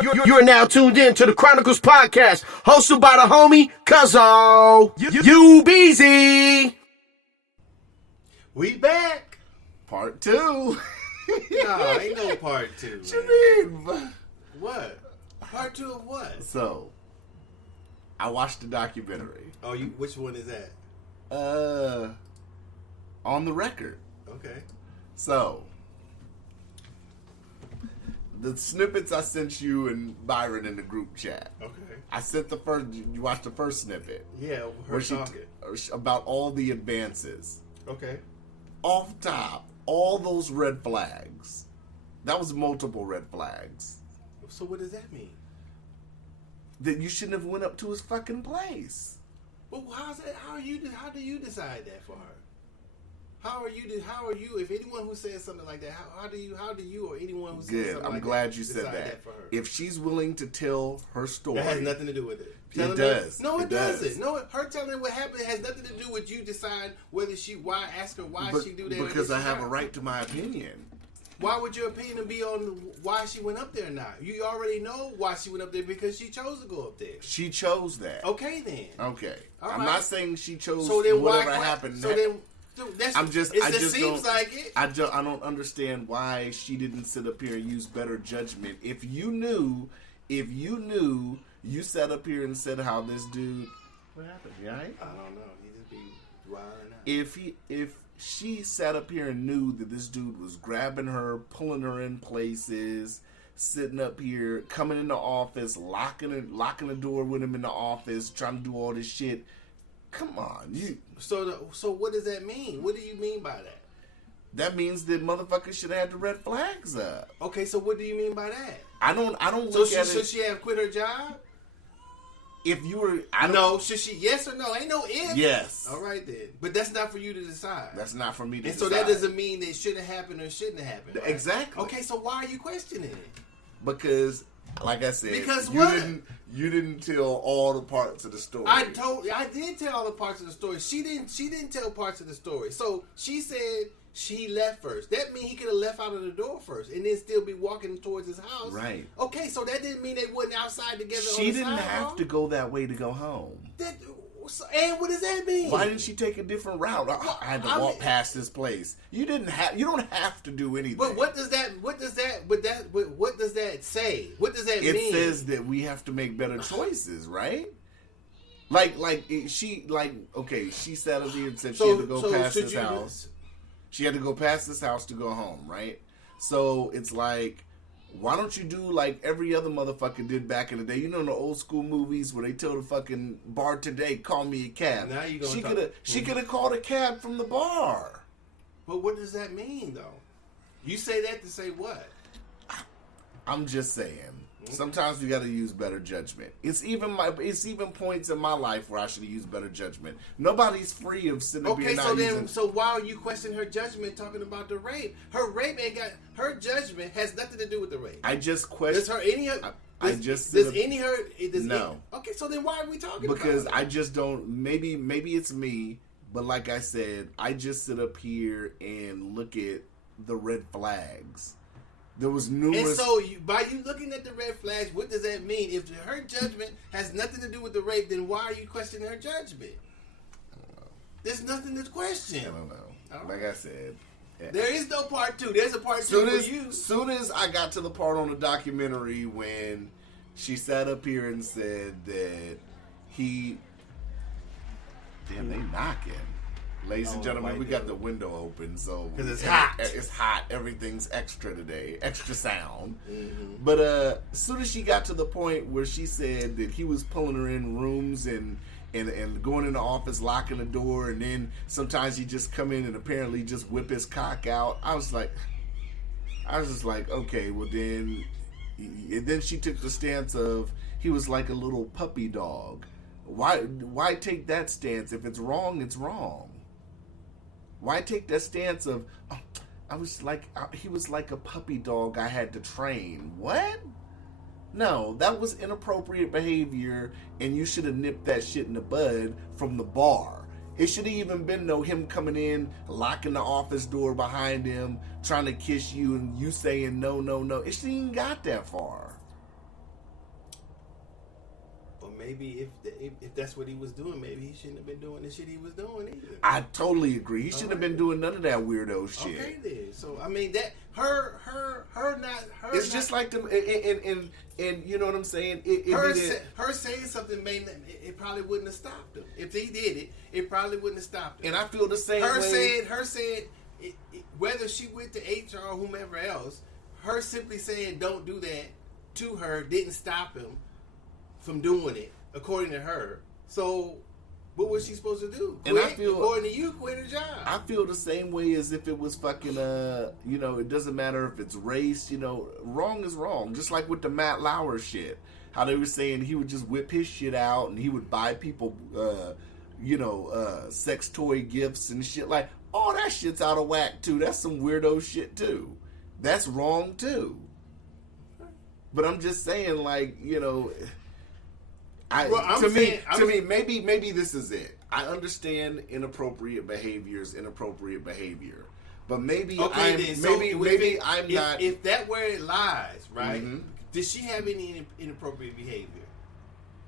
You're now tuned in to the Chronicles Podcast, hosted by the homie Cuzzo. You Beezy. We back. Part 2. No, ain't no part 2. What you mean? What? Part 2 of what? So, I watched the documentary. Oh, which one is that? On the record. Okay. So, the snippets I sent you and Byron in the group chat. Okay. I sent the first. You watched the first snippet. Yeah, her talking about all the advances. Okay. Off top, all those red flags. That was multiple red flags. So what does that mean? That you shouldn't have went up to his fucking place. Well, how's that? How do you decide that for her? How are you? If anyone who says something like that, how do you, or anyone who says Good. something I'm like glad that, you said decide that. For her? If she's willing to tell her story, that has nothing to do with it. It does. No, it does. doesn't. No, her telling what happened has nothing to do with you decide whether she she do that. Because I have a right to my opinion. Why would your opinion be on why she went up there or not? You already know why she went up there because she chose to go up there. She chose that. Okay, then. Okay. All I'm right. not saying she chose so then whatever why, happened. So then, it seems like it. I don't understand why she didn't sit up here and use better judgment. If you knew, you sat up here and said how this dude. What happened? Yeah, I don't know. He just be wilding out. If she sat up here and knew that this dude was grabbing her, pulling her in places, sitting up here, coming in the office, locking the door with him in the office, trying to do all this shit. Come on, So what does that mean? What do you mean by that? That means that motherfuckers should have had the red flags up. Okay, so what do you mean by that? I don't look at it. So she have quit her job? If you were, should she? Yes or no? Ain't no if. Yes. All right then, but that's not for you to decide. That's not for me to decide. decide. So that doesn't mean that it should have happened or shouldn't have happened. Right? Exactly. Okay, so why are you questioning it? Because, like I said, you didn't tell all the parts of the story. I did tell all the parts of the story. She didn't tell parts of the story. So she said she left first. That means he could have left out of the door first and then still be walking towards his house. Right. Okay, so that didn't mean they wasn't outside together. She didn't have to go that way to go home. And what does that mean? Why didn't she take a different route? I had to walk past this place. You don't have to do anything. But what does that say? What does that mean? It says that we have to make better choices, right? She sat up here and said she had to go past this house. She had to go past this house to go home, right? So it's like, why don't you do like every other motherfucker did back in the day? You know, in the old school movies where they tell the fucking bar today, call me a cab. Now you she could have called a cab from the bar. But what does that mean, though? You say that to say what? I'm just saying. Sometimes we got to use better judgment. It's even points in my life where I should have used better judgment. Nobody's free of sitting up here and not using. So why are you questioning her judgment talking about the rape? Her judgment has nothing to do with the rape. I just question. No. Okay, so then why are we talking because about it? I just don't. Maybe it's me, but like I said, I just sit up here and look at the red flags. There was numerous. And so, by you looking at the red flags, what does that mean? If her judgment has nothing to do with the rape, then why are you questioning her judgment? I don't know. There's nothing to question. I don't know. Like I said, there is no part 2. There's a part 2 for you. Soon as I got to the part on the documentary when she sat up here and said that he. Damn, they knocking. Ladies and gentlemen, we got the window open, so because it's hot. It's hot. Everything's extra today, extra sound. Mm-hmm. But as soon as she got to the point where she said that he was pulling her in rooms and going in the office, locking the door, and then sometimes he just come in and apparently just whip his cock out. I was just like, okay, well then. And then she took the stance of he was like a little puppy dog. Why take that stance? If it's wrong, it's wrong. Why take that stance of, he was like a puppy dog I had to train? What? No, that was inappropriate behavior, and you should have nipped that shit in the bud from the bar. It should have even been him coming in, locking the office door behind him, trying to kiss you, and you saying no, no, no. It shouldn't even got that far. maybe if that's what he was doing, maybe he shouldn't have been doing the shit he was doing either. I totally agree. He shouldn't have been doing none of that weirdo shit. Okay, then. So I mean that her It's just like them, and you know what I'm saying. Her saying something it probably wouldn't have stopped him. If he did it, it probably wouldn't have stopped him. And I feel the same way. Her saying whether she went to HR or whomever else, her simply saying don't do that to her didn't stop him from doing it, according to her. So, what was she supposed to do? And quit? I feel, according to you, quit her job. I feel the same way as if it was fucking, you know, it doesn't matter if it's race, you know, wrong is wrong. Just like with the Matt Lauer shit. How they were saying he would just whip his shit out and he would buy people, you know, sex toy gifts and shit. Like, oh, that shit's out of whack, too. That's some weirdo shit, too. That's wrong, too. But I'm just saying, like, you know, to me, maybe this is it. I understand inappropriate behavior, but maybe I'm not. If that where it lies, right? Mm-hmm. Did she have any inappropriate behavior?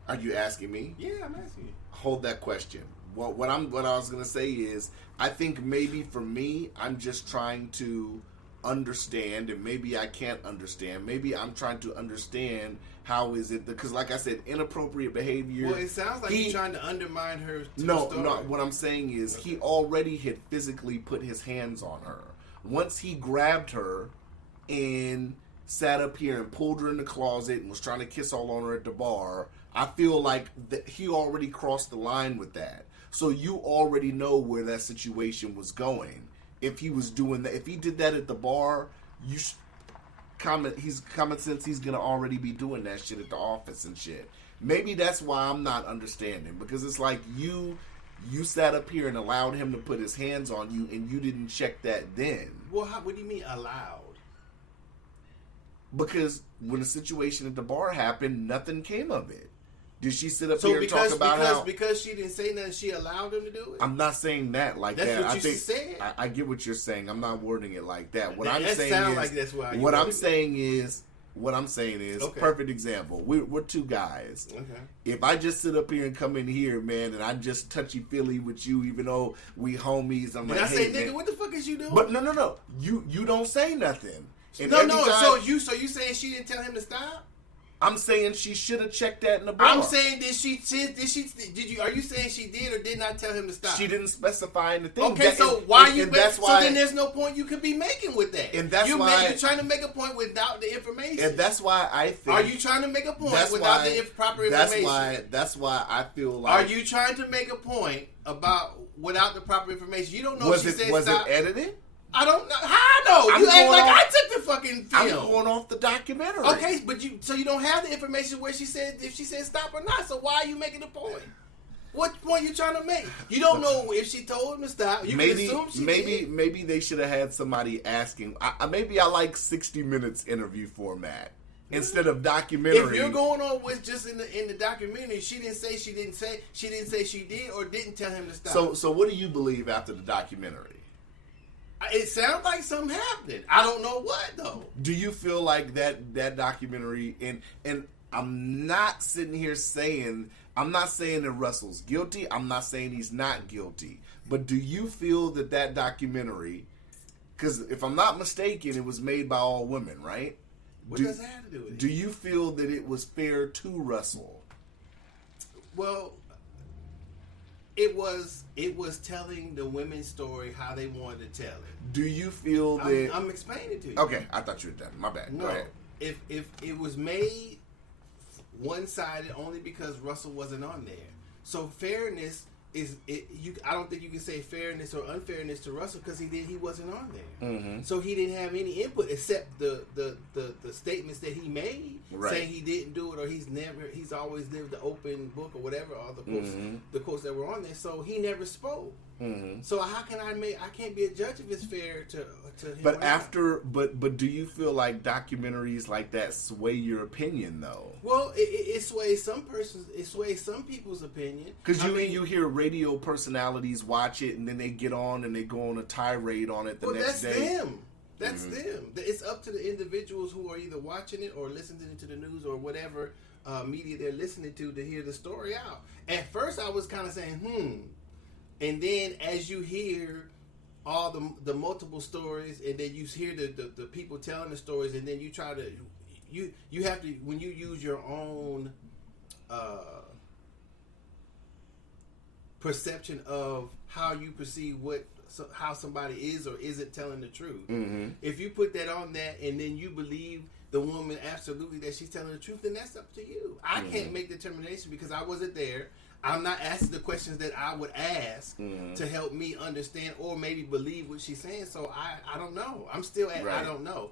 Are you asking me? Yeah, I'm asking you. Hold that question. What I was gonna say is, I think maybe for me, I'm just trying to understand, and maybe I can't understand. Maybe I'm trying to understand how is it, because like I said, inappropriate behavior. Well, it sounds like you're trying to undermine her. No. What I'm saying is he already had physically put his hands on her. Once he grabbed her and sat up here and pulled her in the closet and was trying to kiss all on her at the bar, I feel like that he already crossed the line with that. So you already know where that situation was going. If he was doing that, if he did that at the bar, he's common sense. He's gonna already be doing that shit at the office and shit. Maybe that's why I'm not understanding, because it's like you sat up here and allowed him to put his hands on you, and you didn't check that then. Well, what do you mean allowed? Because when the situation at the bar happened, nothing came of it. Did she sit up here and talk about because she didn't say nothing, she allowed him to do it? I'm not saying that like that's that. What you said. I get what you're saying. I'm not wording it like that. What I'm saying is, okay. Perfect example. We're two guys. Okay. If I just sit up here and come in here, man, and I'm just touchy-feely with you, even though we homies, I'm like, I say, hey, nigga, what the fuck is you doing? But no. You don't say nothing. And no. So you saying she didn't tell him to stop? I'm saying she should have checked that in the bar. I'm saying are you saying she did or did not tell him to stop? She didn't specify in the thing. Okay, so then there's no point you could be making with that. And that's why you're trying to make a point without the information. And that's why I think. Are you trying to make a point without the proper information? That's why I feel like. Are you trying to make a point without the proper information? You don't know if she said was stop. it edited? I don't know. How I know? You act like I took the fucking film. I'm going off the documentary. Okay, but you don't have the information where she said if she said stop or not. So why are you making a point? What point you trying to make? You don't know if she told him to stop. You can assume she did. Maybe they should have had somebody asking. Maybe I like 60 Minutes interview format instead of documentary. If you're going on with just in the documentary, she didn't say she did or didn't tell him to stop. So what do you believe after the documentary? It sounds like something happened. I don't know what though. Do you feel like that documentary and I'm not sitting here saying that Russell's guilty. I'm not saying he's not guilty. But do you feel that documentary, because if I'm not mistaken, it was made by all women, right? What does that have to do with it? Do you feel that it was fair to Russell? Well, it was telling the women's story how they wanted to tell it. Do you feel that... I'm explaining it to you. Okay, I thought you were done. My bad. No, go ahead. If it was made one-sided only because Russell wasn't on there. So fairness I don't think you can say fairness or unfairness to Russell because he wasn't on there. Mm-hmm. So he didn't have any input except the statements that he made, right, saying he didn't do it or he's always lived the open book or whatever, all the quotes, mm-hmm, the quotes that were on there. So he never spoke. Mm-hmm. So how can I can't be a judge if it's fair to him. But do you feel like documentaries like that sway your opinion though? Well, it sways some people's opinion. Because you hear radio personalities watch it and then they get on and they go on a tirade on it the next day. That's them. That's them. It's up to the individuals who are either watching it or listening to the news or whatever media they're listening to hear the story out. At first, I was kind of saying, and then as you hear all the multiple stories, and then you hear the people telling the stories, and then you try to you have to, when you use your own perception of how you perceive how somebody is or isn't telling the truth. Mm-hmm. If you put that on that and then you believe the woman absolutely that she's telling the truth, then that's up to you. I can't make the determination because I wasn't there. I'm not asking the questions that I would ask to help me understand or maybe believe what she's saying. So I don't know. I'm still at I don't know.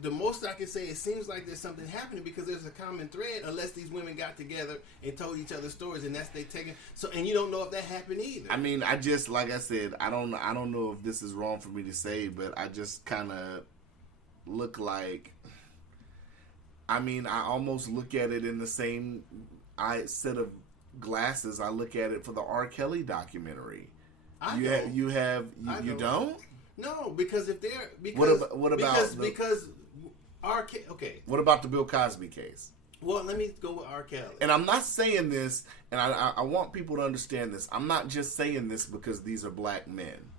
The most I can say, it seems like there's something happening because there's a common thread, unless these women got together and told each other stories, and that's they taking. So, and you don't know if that happened either. I mean, I just, like I said, I don't know if this is wrong for me to say, but I just kind of look like, I mean, I almost look at it in the same set of glasses I look at it for the R. Kelly documentary. You don't? No, because if they're because R. Okay. What about the Bill Cosby case? Well, let me go with R. Kelly. And I'm not saying this, and I want people to understand this. I'm not just saying this because these are black men.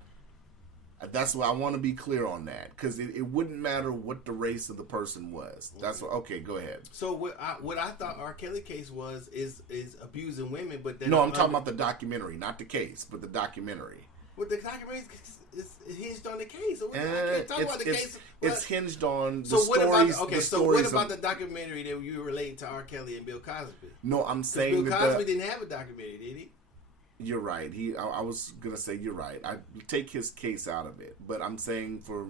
That's why I want to be clear on that, because it wouldn't matter what the race of the person was. That's what. Okay, go ahead. So what I thought R. Kelly case is abusing women, but then I'm talking about the documentary, not the case, but the documentary. Well, the documentary is hinged on the case. So I can't talk about the case. It's hinged on the stories. What about the of, documentary that you relate to R. Kelly and Bill Cosby? No, I'm saying Bill Cosby didn't have a documentary, did he? You're right. I was gonna say you're right. I take his case out of it, but I'm saying for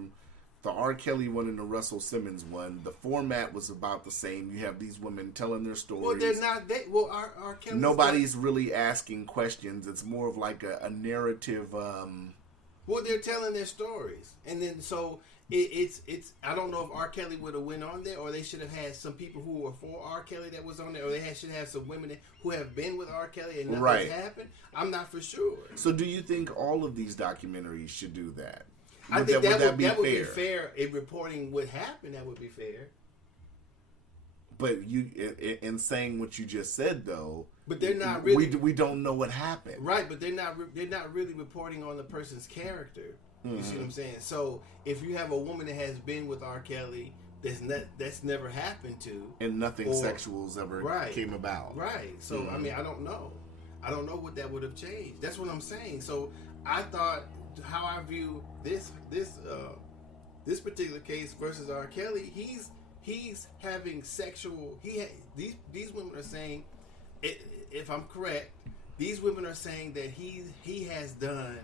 the R. Kelly one and the Russell Simmons one, the format was about the same. You have these women telling their stories. Well, they're not. R. Kelly. Nobody's really asking questions. It's more of like a narrative. Well, they're telling their stories, and then so it's. I don't know if R. Kelly would have went on there, or they should have had some people who were for R. Kelly that was on there, or they should have some women who have been with R. Kelly and nothing's happened. I'm not for sure. So, do you think all of these documentaries should do that? I think that would be fair in reporting what happened. That would be fair. But you, in saying what you just said, though, but they're not really. We don't know what happened, right? But they're not really reporting on the person's character. You see what I'm saying? So if you have a woman that has been with R. Kelly that's never happened to, and nothing sexual's ever came about, right? So I mean, I don't know what that would have changed. That's what I'm saying. So I thought how I view this particular case versus R. Kelly, he's having sexual. These women are saying, if I'm correct, these women are saying that he has done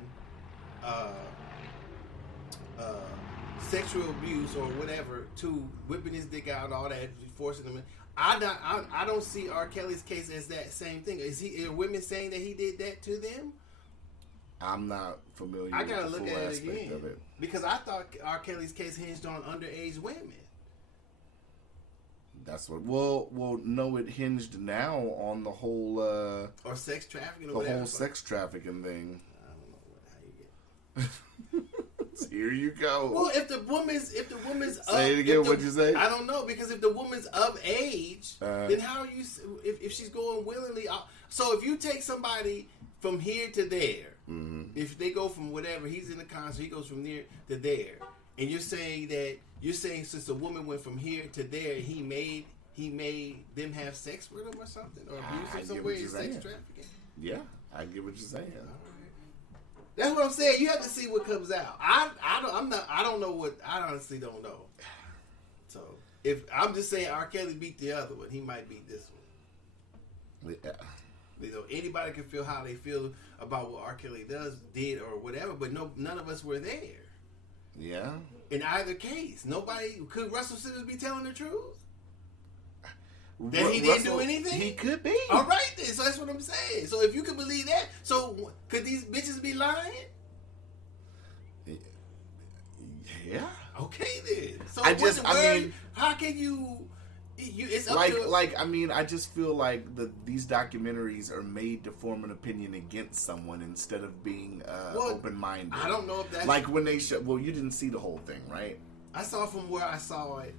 sexual abuse or whatever, to whipping his dick out and all that, forcing him. I don't see R. Kelly's case as that same thing. Are women saying that he did that to them? I'm not familiar. I gotta look at it aspect again of it. because I thought R. Kelly's case hinged on underage women. That's what. Well, no, it hinged now on the whole or sex trafficking. The whole sex trafficking thing. I don't know how you get. Here you go. Well, if the woman's say it again. What'd you say? I don't know, because if the woman's of age, then how are you? If she's going willingly, so if you take somebody from here to there, if they go from whatever, he's in the concert, he goes from there to there, and you're saying since the woman went from here to there, he made them have sex with him or something, or abuse him somewhere in sex trafficking. Yeah, I get what you're saying. That's what I'm saying. You have to see what comes out. I don't know what. I honestly don't know. So if I'm just saying R. Kelly beat the other one, he might beat this one. Yeah. You know, anybody can feel how they feel about what R. Kelly did or whatever, but none of us were there. Yeah. In either case, could Russell Simmons be telling the truth? That he didn't do anything? He could be. All right then. So that's what I'm saying. So if you could believe that, so could these bitches be lying? Yeah. Okay then. So how can you? It's up to I just feel like these documentaries are made to form an opinion against someone instead of being open-minded. I don't know if that's like when they show. Well, you didn't see the whole thing, right? I saw from where I saw it,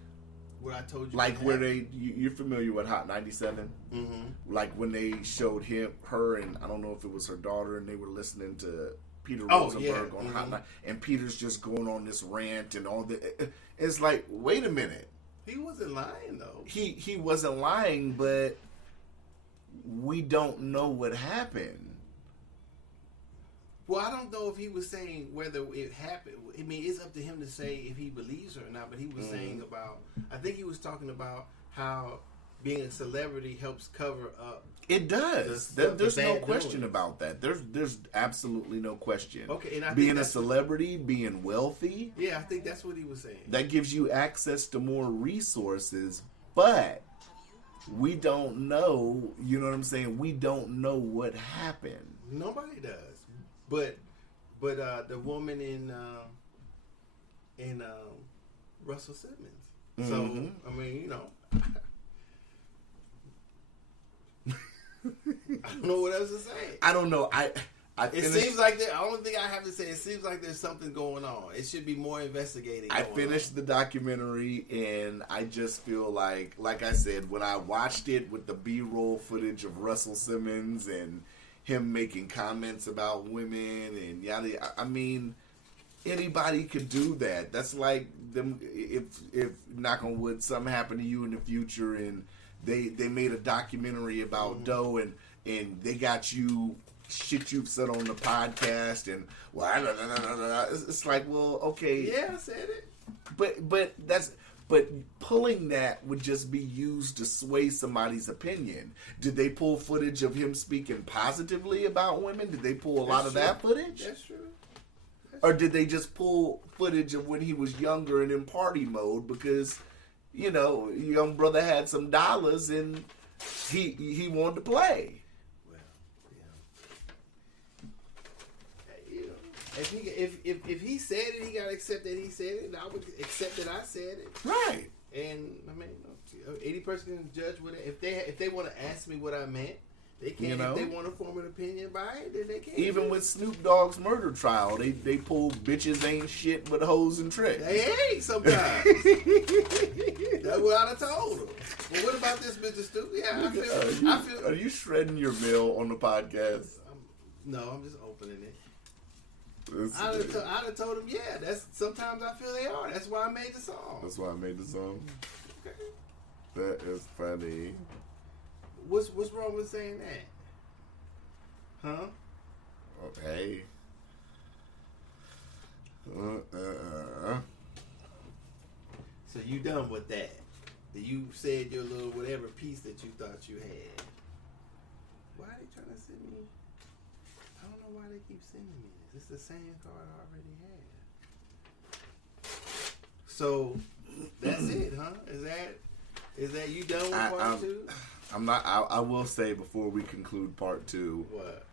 where I told you. Like where you're familiar with Hot 97? Mm-hmm. Like when they showed her, and I don't know if it was her daughter, and they were listening to Peter Rosenberg on Hot 97, and Peter's just going on this rant and all that. It's like, wait a minute. He wasn't lying though. He wasn't lying, but we don't know what happened. Well, I don't know if he was saying whether it happened. I mean, it's up to him to say if he believes her or not. But he was saying about. I think he was talking about how being a celebrity helps cover up. It does. There's no question about that. There's absolutely no question. Okay, and I being think a celebrity, being wealthy. Yeah, I think that's what he was saying. That gives you access to more resources, but we don't know. You know what I'm saying? We don't know what happened. Nobody does. But the woman in Russell Simmons. So I mean, you know, I don't know what else to say. I don't know. It seems like the only thing I have to say. It seems like there's something going on. It should be more investigating. I finished the documentary, and I just feel like I said, when I watched it with the B-roll footage of Russell Simmons and him making comments about women and yada. I mean, anybody could do that. That's like them. If knock on wood, something happened to you in the future, and they made a documentary about Doe, and they got you shit you've said on the podcast, and it's like, well, okay, yeah, I said it, but pulling that would just be used to sway somebody's opinion. Did they pull footage of him speaking positively about women? Did they pull a lot of that footage? That's true. Or did they just pull footage of when he was younger and in party mode because, you know, young brother had some dollars and he wanted to play? Well, yeah. You know, if he said it, he got to accept that he said it, and I would accept that I said it. Right. And I mean, any person can judge what if they want to ask me what I meant. They can. You know? If they want to form an opinion by it, then they can. Even with Snoop Dogg's murder trial, they pull bitches ain't shit but hoes and tricks. They ain't sometimes. That's what I'd have told them. Well, what about this, Mr. Snoop? Yeah, I feel. Are you shredding your mail on the podcast? No, I'm just opening it. I'd have told him, yeah. That's sometimes I feel they are. That's why I made the song. That's why I made the song. Okay. That is funny. What's wrong with saying that? Huh? Okay. So you done with that? You said your little whatever piece that you thought you had. Why are they trying to send me? I don't know why they keep sending me this. It's the same card I already had. So that's it, huh? Is that you done with part two? I'm not. I will say before we conclude part two. What?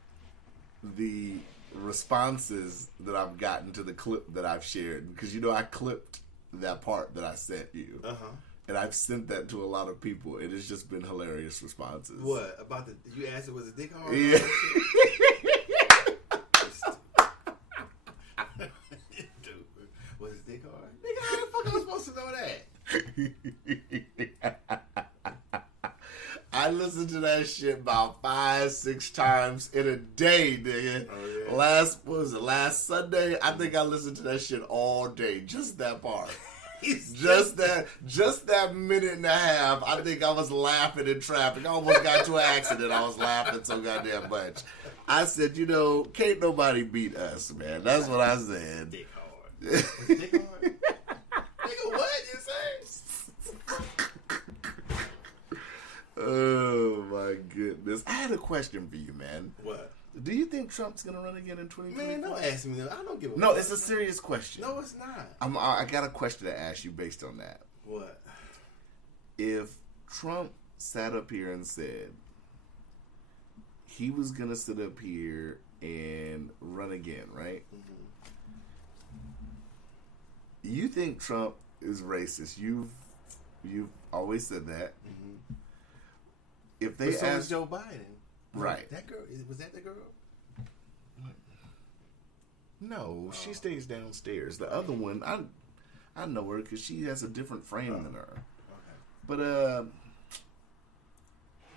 The responses that I've gotten to the clip that I've shared, because you know I clipped that part that I sent you, and I've sent that to a lot of people. It has just been hilarious responses. What about the? You asked it was a dick hard? Yeah. Dude, was his dick hard? Nigga, how the fuck am I supposed to know that? I listened to that shit about 5-6 times in a day, nigga. Oh, yeah. Last Sunday? I think I listened to that shit all day. Just that part. just that minute and a half. I think I was laughing in traffic. I almost got to an accident. I was laughing so goddamn much. I said, you know, can't nobody beat us, man. That's what I said. Dick hard. Was dick hard? Nigga, what you say? Oh my goodness! I had a question for you, man. What? Do you think Trump's gonna run again in 2024? Man, don't ask me that. I don't give a. No, it's a serious question. No, it's not. I got a question to ask you based on that. What? If Trump sat up here and said he was gonna sit up here and run again, right? Mm-hmm. You think Trump is racist? You've always said that. Mm-hmm. If they so asked was Joe Biden, right? That girl, was that the girl? No, she stays downstairs. The other one, I know her because she has a different frame than her. Okay. But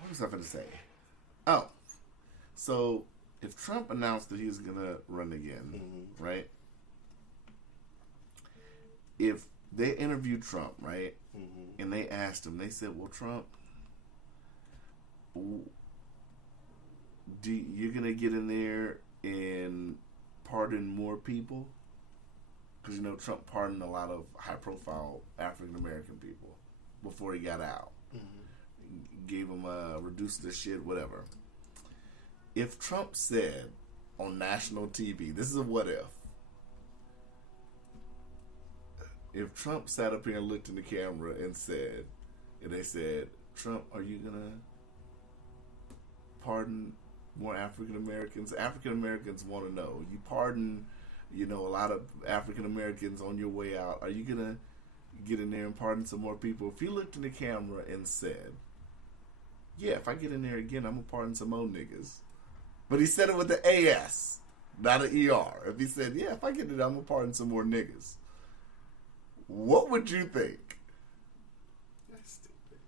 what was I going to say? Oh, so if Trump announced that he was going to run again, right? If they interviewed Trump, right, and they asked him, they said, "Well, Trump, you're going to get in there and pardon more people?" Because, Trump pardoned a lot of high-profile African-American people before he got out. Gave them reduced their shit, whatever. If Trump said on national TV, this is a what if. If Trump sat up here and looked in the camera and they said, "Trump, are you going to pardon more African-Americans?" African-Americans want to know. You pardon, a lot of African-Americans on your way out. Are you going to get in there and pardon some more people? If he looked in the camera and said, "Yeah, if I get in there again, I'm going to pardon some more niggas." But he said it with the AS, not an ER. If he said, "Yeah, if I get in there, I'm going to pardon some more niggas," what would you think? That's stupid.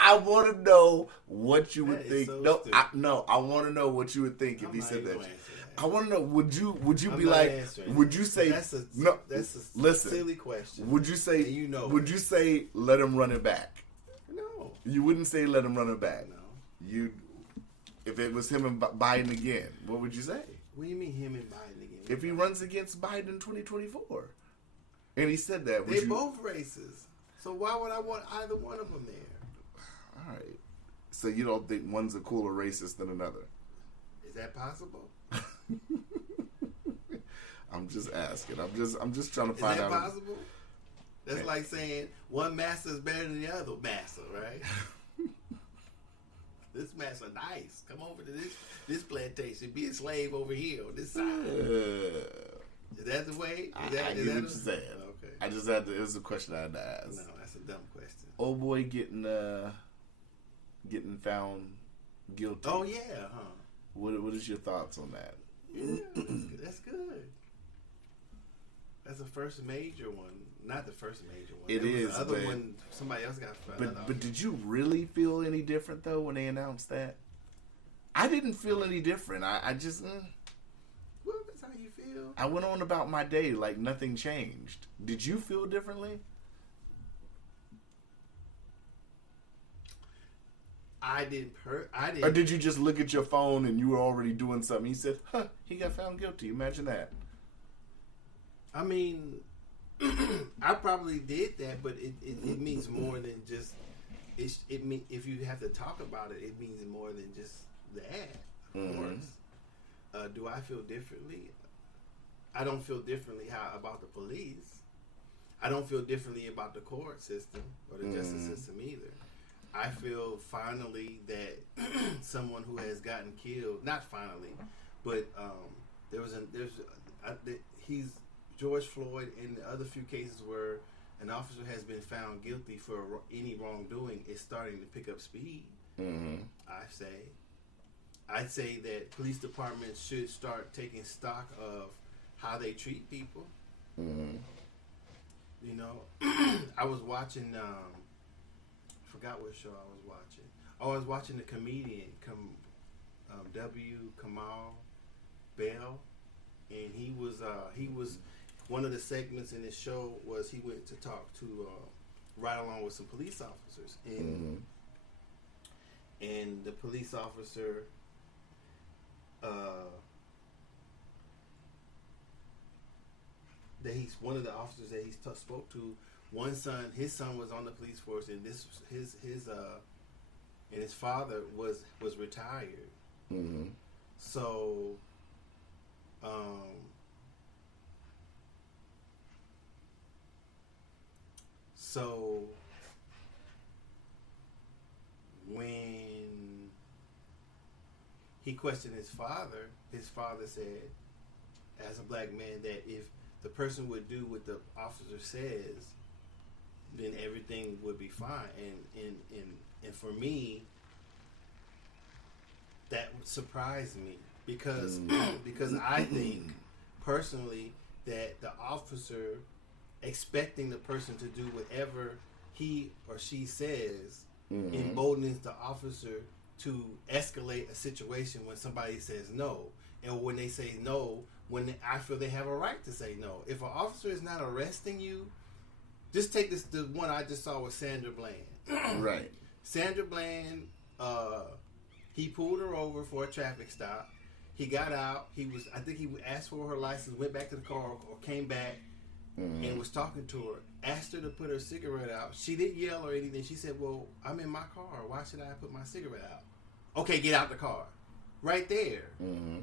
I want to know what you would That is think. so I want to know what you would think if he said that. That. I want to know. Would you be I'm like? answering Would that. you say That's a Listen. silly question. Would you say? And Would you say let him run it back? No. You wouldn't say let him run it back. No. You, if it was him and Biden again, what would you say? What do you mean him and Biden again? If he runs against Biden in 2024, and he said that, they're both racist. So why would I want either one of them there? All right. So you don't think one's a cooler racist than another? Is that possible? I'm just asking. I'm just trying to Is find that out. possible? That's like saying one master is better than the other master, right? This master nice. Come over to this plantation. Be a slave over here on this side. Is that the way? I get what you're saying. Okay. I just had to. It was a question I had to ask. No, that's a dumb question. Old boy getting found guilty. Oh yeah, huh? What is your thoughts on that? Yeah, that's good. That's the first major one. Not the first major one. It was is, the other but one. Somebody else got found. But did you really feel any different though when they announced that? I didn't feel any different. I just. Well, that's how you feel. I went on about my day like nothing changed. Did you feel differently? I didn't. Or did you just look at your phone and you were already doing something? He said, "Huh, he got found guilty." Imagine that. I mean, I probably did that, but it means more than just. It mean if you have to talk about it, it means more than just that. Of course. Do I feel differently? I don't feel differently about the police. I don't feel differently about the court system or the justice system either. I feel finally that someone who has gotten killed, not finally, but he's George Floyd and the other few cases where an officer has been found guilty for any wrongdoing is starting to pick up speed. I'd say that police departments should start taking stock of how they treat people. You know, I was watching. Forgot what show I was watching. I was watching the comedian W. Kamal Bell, and he was one of the segments in his show was he went to talk to ride along with some police officers, and the police officer that he's one of the officers that he spoke to. His son was on the police force, and his father was retired. So, when he questioned his father said, as a black man, that if the person would do what the officer says, then everything would be fine. And for me, that surprised me because I think personally that the officer expecting the person to do whatever he or she says emboldens the officer to escalate a situation when somebody says no. And when they say no, I feel they have a right to say no. If an officer is not arresting you, just take the one I just saw with Sandra Bland. Right. Sandra Bland, he pulled her over for a traffic stop. He got out. I think he asked for her license, went back to the car, or came back and was talking to her. Asked her to put her cigarette out. She didn't yell or anything. She said, "Well, I'm in my car. Why should I put my cigarette out?" Okay, get out the car. Right there.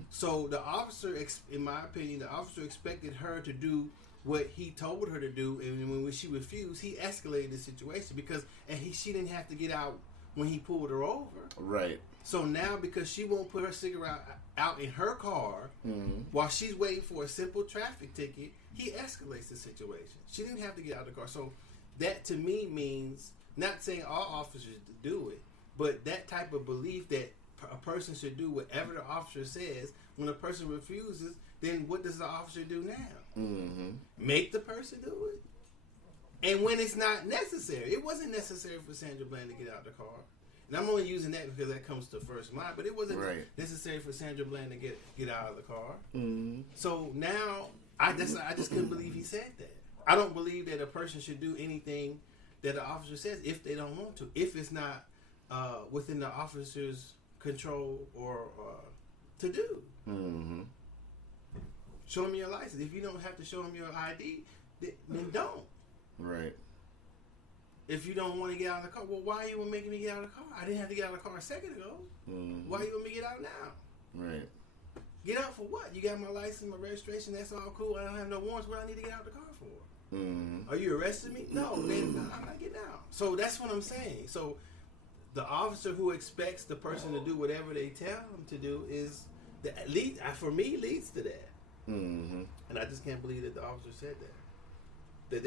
So the officer, in my opinion, the officer expected her to do what he told her to do, and when she refused, he escalated the situation because she didn't have to get out when he pulled her over. Right. So now, because she won't put her cigarette out in her car while she's waiting for a simple traffic ticket, he escalates the situation. She didn't have to get out of the car. So that to me means, not saying all officers do it, but that type of belief that a person should do whatever the officer says. When a person refuses, then what does the officer do now? Make the person do it. And when it's not necessary, it wasn't necessary for Sandra Bland to get out of the car. And I'm only using that because that comes to first mind, but it wasn't necessary for Sandra Bland to get out of the car. So now, I just couldn't believe he said that. I don't believe that a person should do anything that the officer says if they don't want to, if it's not within the officer's control or to do. Show him your license. If you don't have to show him your ID, then don't. Right. If you don't want to get out of the car, well, why are you making me get out of the car? I didn't have to get out of the car a second ago. Why you want me to get out now? Right. Get out for what? You got my license, my registration, that's all cool. I don't have no warrants. What I need to get out of the car for? Are you arresting me? No, then I'm not getting out. So that's what I'm saying. So the officer who expects the person to do whatever they tell them to do is, for me, leads to that. And I just can't believe that the officer said that. That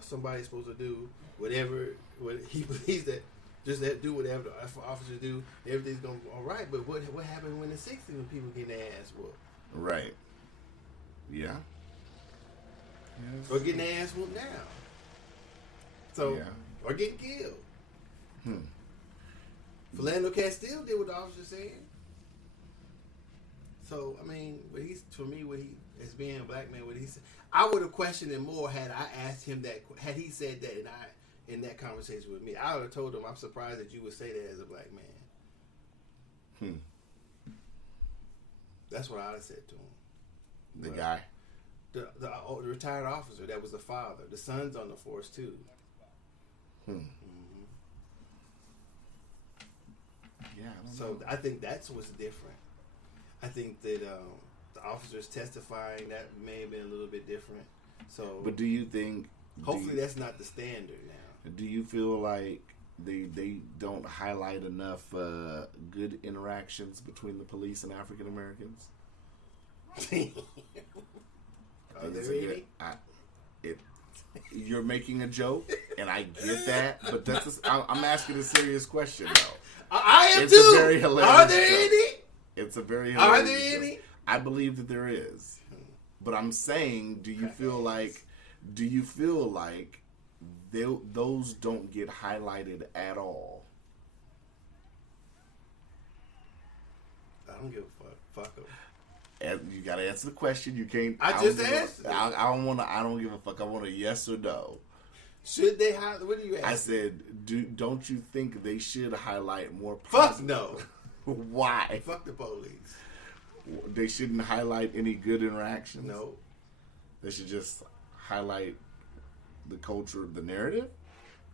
somebody's supposed to do what he believes that, just do whatever the officers do, everything's going to be all right. But what happened when the 60s when people getting their ass whooped? Right. Yeah. Or getting their ass whooped now. So, or getting killed. Philando Castile did what the officer said. So, I mean, as being a black man, what he said, I would have questioned him more had I asked him that, had he said that in that conversation with me. I would have told him, I'm surprised that you would say that as a black man. That's what I would have said to him. The guy? The retired officer, that was the father. The son's on the force, too. Yeah, I think that's what's different. I think that the officers testifying, that may have been a little bit different. So, but do you think? Hopefully, that's not the standard now. Do you feel like they don't highlight enough good interactions between the police and African Americans? Are there any? You're making a joke, and I get that, but I'm asking a serious question though. I am it's too. A very hilarious Are there joke. any? It's a very hilarious Are there joke. any? I believe that there is, but I'm saying, do you feel like those don't get highlighted at all? I don't give a fuck. Fuck them. You gotta answer the question. You can't. I just answered. I don't give a fuck. I want a yes or no. Should they highlight? What do you ask? I said, don't you think they should highlight more? Fuck no. Why? Fuck the police. They shouldn't highlight any good interactions. No. They should just highlight the culture, the narrative.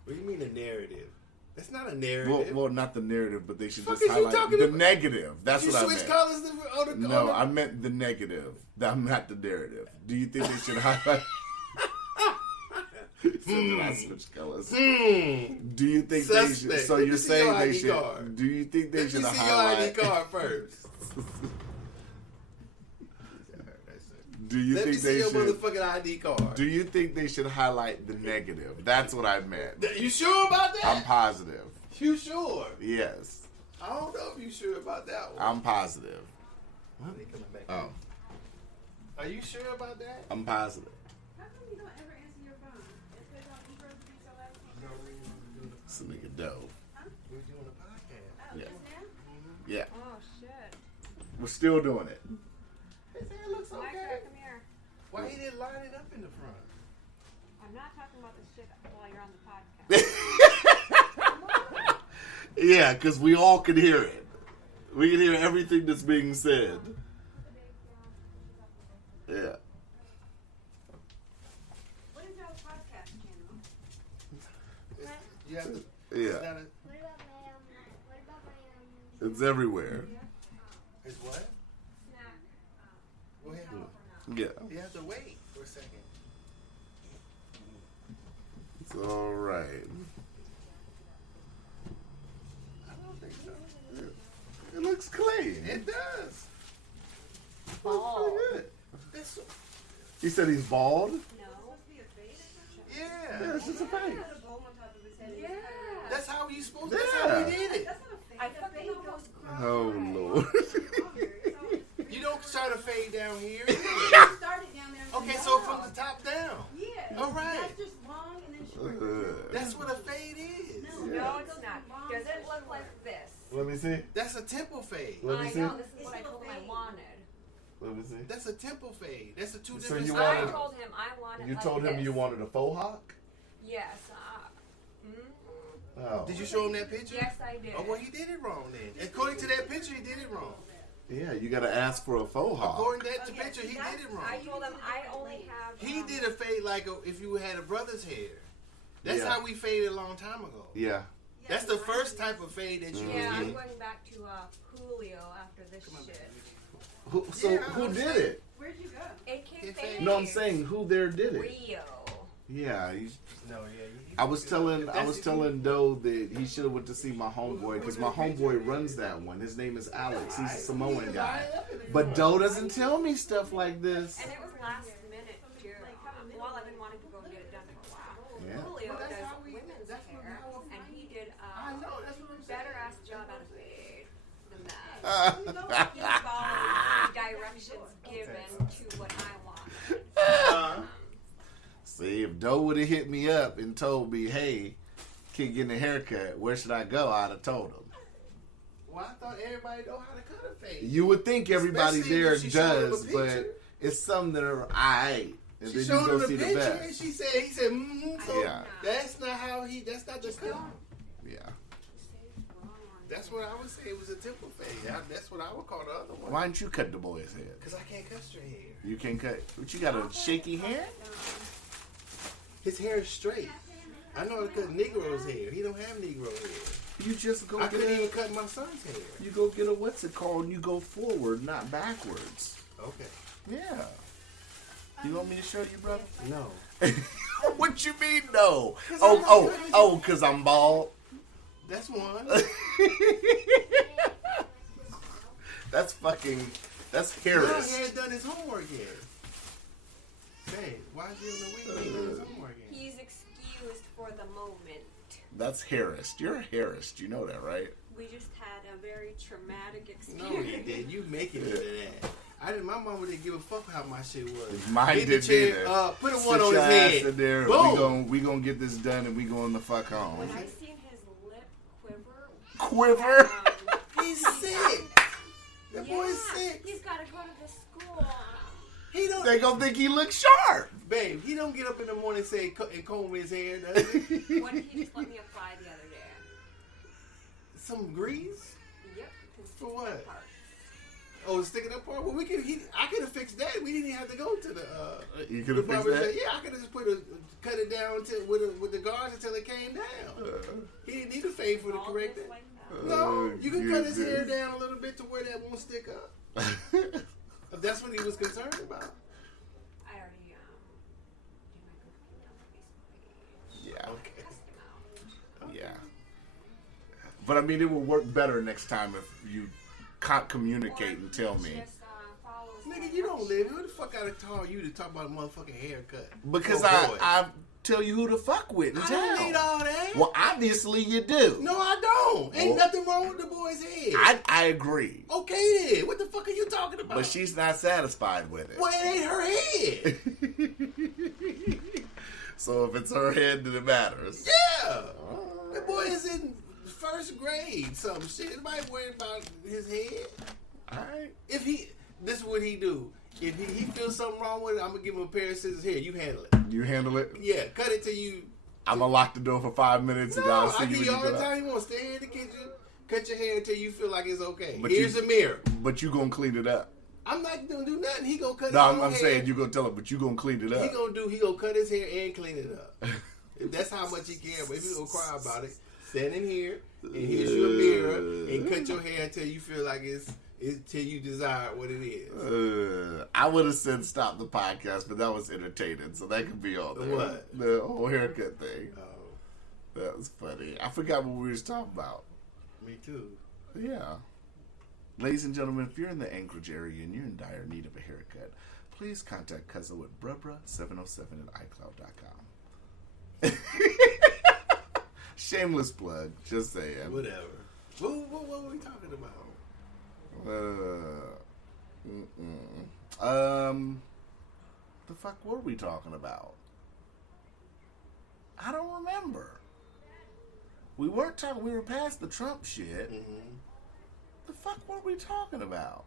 What do you mean the narrative? That's not a narrative. Well, not the narrative, but they should Fuck just highlight the about? negative. That's what I meant. You switch colors to No, I meant the negative. I'm not the narrative. Do you think they should highlight? I switch colors. Do you think they should? So you're saying they should? Card. Do you think they should highlight? Let me see your ID card first. Do you think they should? Let me see your motherfucking ID card. Do you think they should highlight the negative? That's what I meant. You sure about that? I'm positive. You sure? Yes. I don't know if you sure about that one. I'm positive. They coming back. Oh. Are you sure about that? I'm positive. How come you don't ever answer your phone? It's because I'm supposed to be so loud. No, we're doing This nigga dope. a podcast. Oh, Yeah. just now? Yeah, Oh shit. we're still doing it. His hair looks Micro, okay. come here. Why he didn't line it up in the front? I'm not talking about this shit while you're on the podcast. Yeah, because we all can hear it. We can hear everything that's being said. Yeah. What is y'all's podcast channel? You have to. Yeah. It's, not a, What about my It's everywhere. it's what? Snack. Go ahead. Yeah. You have to wait for a second. It's all right. I don't think so. It looks clean. It does. Bald. Good. This, He said he's bald? No. yeah. Yeah, it's just a face. Yeah. That's how you supposed to. That's how we did it. That's not a fake. I The fucking fade know. goes across. Oh, Lord. It's always You don't try to fade down here. You started down there. Okay, so from the top down. Yeah. All right. That's just long and then short. That's what a fade is. No, it's not. Does it look like this? Let me see. That's a temple fade. Let me I see. know. This is what I told him I wanted. Let me see. That's a temple fade. That's a two So different you I wanted- styles. told him I wanted. You like told him this. you wanted a faux hawk? Yes. Oh. Did you show him that picture? Yes, I did. Oh, well, he did it wrong then. According to that picture, he did it wrong. Yeah, you gotta ask for a faux hawk. According to that picture, he did it wrong. I told him I only have. He did a fade like if you had a brother's hair. That's Yeah. how we faded a long time ago. Yeah. That's the first type of fade that you Yeah, I'm get. going back to Julio after this shit. So Yeah, who I'm did saying- it? Where'd you go? It came It faded. faded. No, I'm saying who there did it. Rio. Yeah, No, yeah. I was telling Doe that he should have went to see my homeboy because my homeboy runs that one. His name is Alex. He's a Samoan guy. But Doe doesn't tell me stuff like this. And it was last minute too. Well, I've been wanting to go get it done for a while. Yeah. Julio does women's hair, and he did a better ass job at a fade than that. He followed the directions given to what I wanted. See, if Doe would have hit me up and told me, hey, kid getting a haircut, where should I go? I'd have told him. Well, I thought everybody know how to cut a fade. You would think everybody Especially there if she showed him a does, but picture. it's some that are aight. And She then you showed go him see the the picture, and best. he said, so Yeah. that's not how that's not the cut. Yeah. That's what I would say. It was a temple fade. That's what I would call the other one. Why didn't you cut the boy's head? Because I can't cut straight hair. You can't cut. But you got a shaky hair? His hair is straight. I know how to cut Negro's hair. He don't have Negro hair. You just go I get couldn't even a. cut my son's hair. You go get a what's it called? And you go forward, not backwards. Okay. Yeah. You want me to show you, brother? No. What you mean, no? Oh, because I'm bald. That's one. That's fucking. That's He Harris. hadn't done his homework yet. Hey, why is he on the week? He ain't done his homework yet. He's excused for the moment. That's Harris. You're a Harris. You know that, right? We just had a very traumatic experience. No, he did. You making it to that. I didn't. My mama didn't give a fuck how my shit was. Mine Get the didn't chair, either. put a Sit one on your his ass head. in there. Boom. We gonna get this done and we going the fuck home. When I seen his lip quiver, Quiver? He's sick. That boy's sick. He's got to go to the school. He don't. They gonna think he looks sharp. Babe, he don't get up in the morning and say and comb his hair, does he? What did he just let me apply the other day? Some grease? Yep. For what? Part. Oh, it's sticking up part? Well, I could have fixed that. We didn't even have to go to the. You the could have fixed barber that. said, yeah, I could have just cut it down with the guards until it came down. He didn't need a fade for the All correct this it. like that. No, you can cut his hair goodness. down a little bit to where that won't stick up. If that's what he was concerned about. I already did my good on Facebook page. Yeah. Okay. Cussed him out. Yeah. But I mean, it will work better next time if you can't communicate and tell me. Just, follows Nigga, my you don't watch. live. Who the fuck gotta call you to talk about a motherfucking haircut? Because Oh, boy. I tell you who to fuck with in I town. don't need all that. Well, obviously you do. No, I don't. Ain't Well, nothing wrong with the boy's head. I agree. Okay then. What the fuck are you talking about? But she's not satisfied with it. Well, it ain't her head. So if it's her head, then it matters. Yeah. The boy is in first grade. Some shit. Nobody worried about his head. Alright. This is what he do. If he feels something wrong with it, I'm gonna give him a pair of scissors. Here, you handle it. You handle it? Yeah, cut it till you. I'm gonna lock the door for 5 minutes and I'll No, see I you give when you you all go the out. time. You want to stay in the kitchen, cut your hair until you feel like it's okay. But Here's a mirror. But you gonna clean it up. I'm not gonna do nothing. He gonna cut his No, own I'm hair. saying you gonna tell him, but you gonna clean it up. He gonna cut his hair and clean it up. If that's how much he care. But if he gonna cry about it, stand in here and here's your mirror and cut your hair until you feel like it's till you desire what it is. I would have said stop the podcast, but that was entertaining, so that could be all there. What? The whole haircut thing. Oh, That was funny. I forgot what we were talking about. me too. Yeah. Ladies and gentlemen, if you're in the Anchorage area and you're in dire need of a haircut, please contact Cuzzo at brubra707 at iCloud.com. Shameless plug, just saying. Whatever. What were we talking about? The fuck were we talking about? I don't remember. We weren't talking. We were past the Trump shit. Mm-hmm. The fuck were we talking about?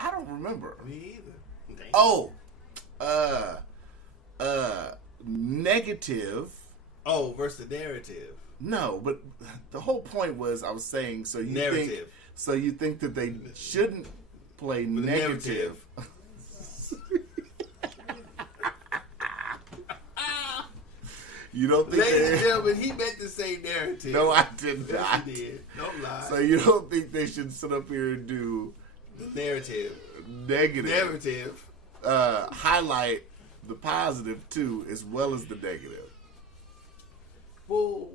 I don't remember. Me either. Damn. Oh, negative. Oh, versus narrative. No, but the whole point was I was saying so you Narrative. think that they shouldn't play negative. You don't think Ladies and they? gentlemen, he meant to say narrative. No, I did Yes, not. he did. Don't lie. So you don't think they should sit up here and do The narrative. negative? Narrative. Highlight the positive too, as well as the negative. Well,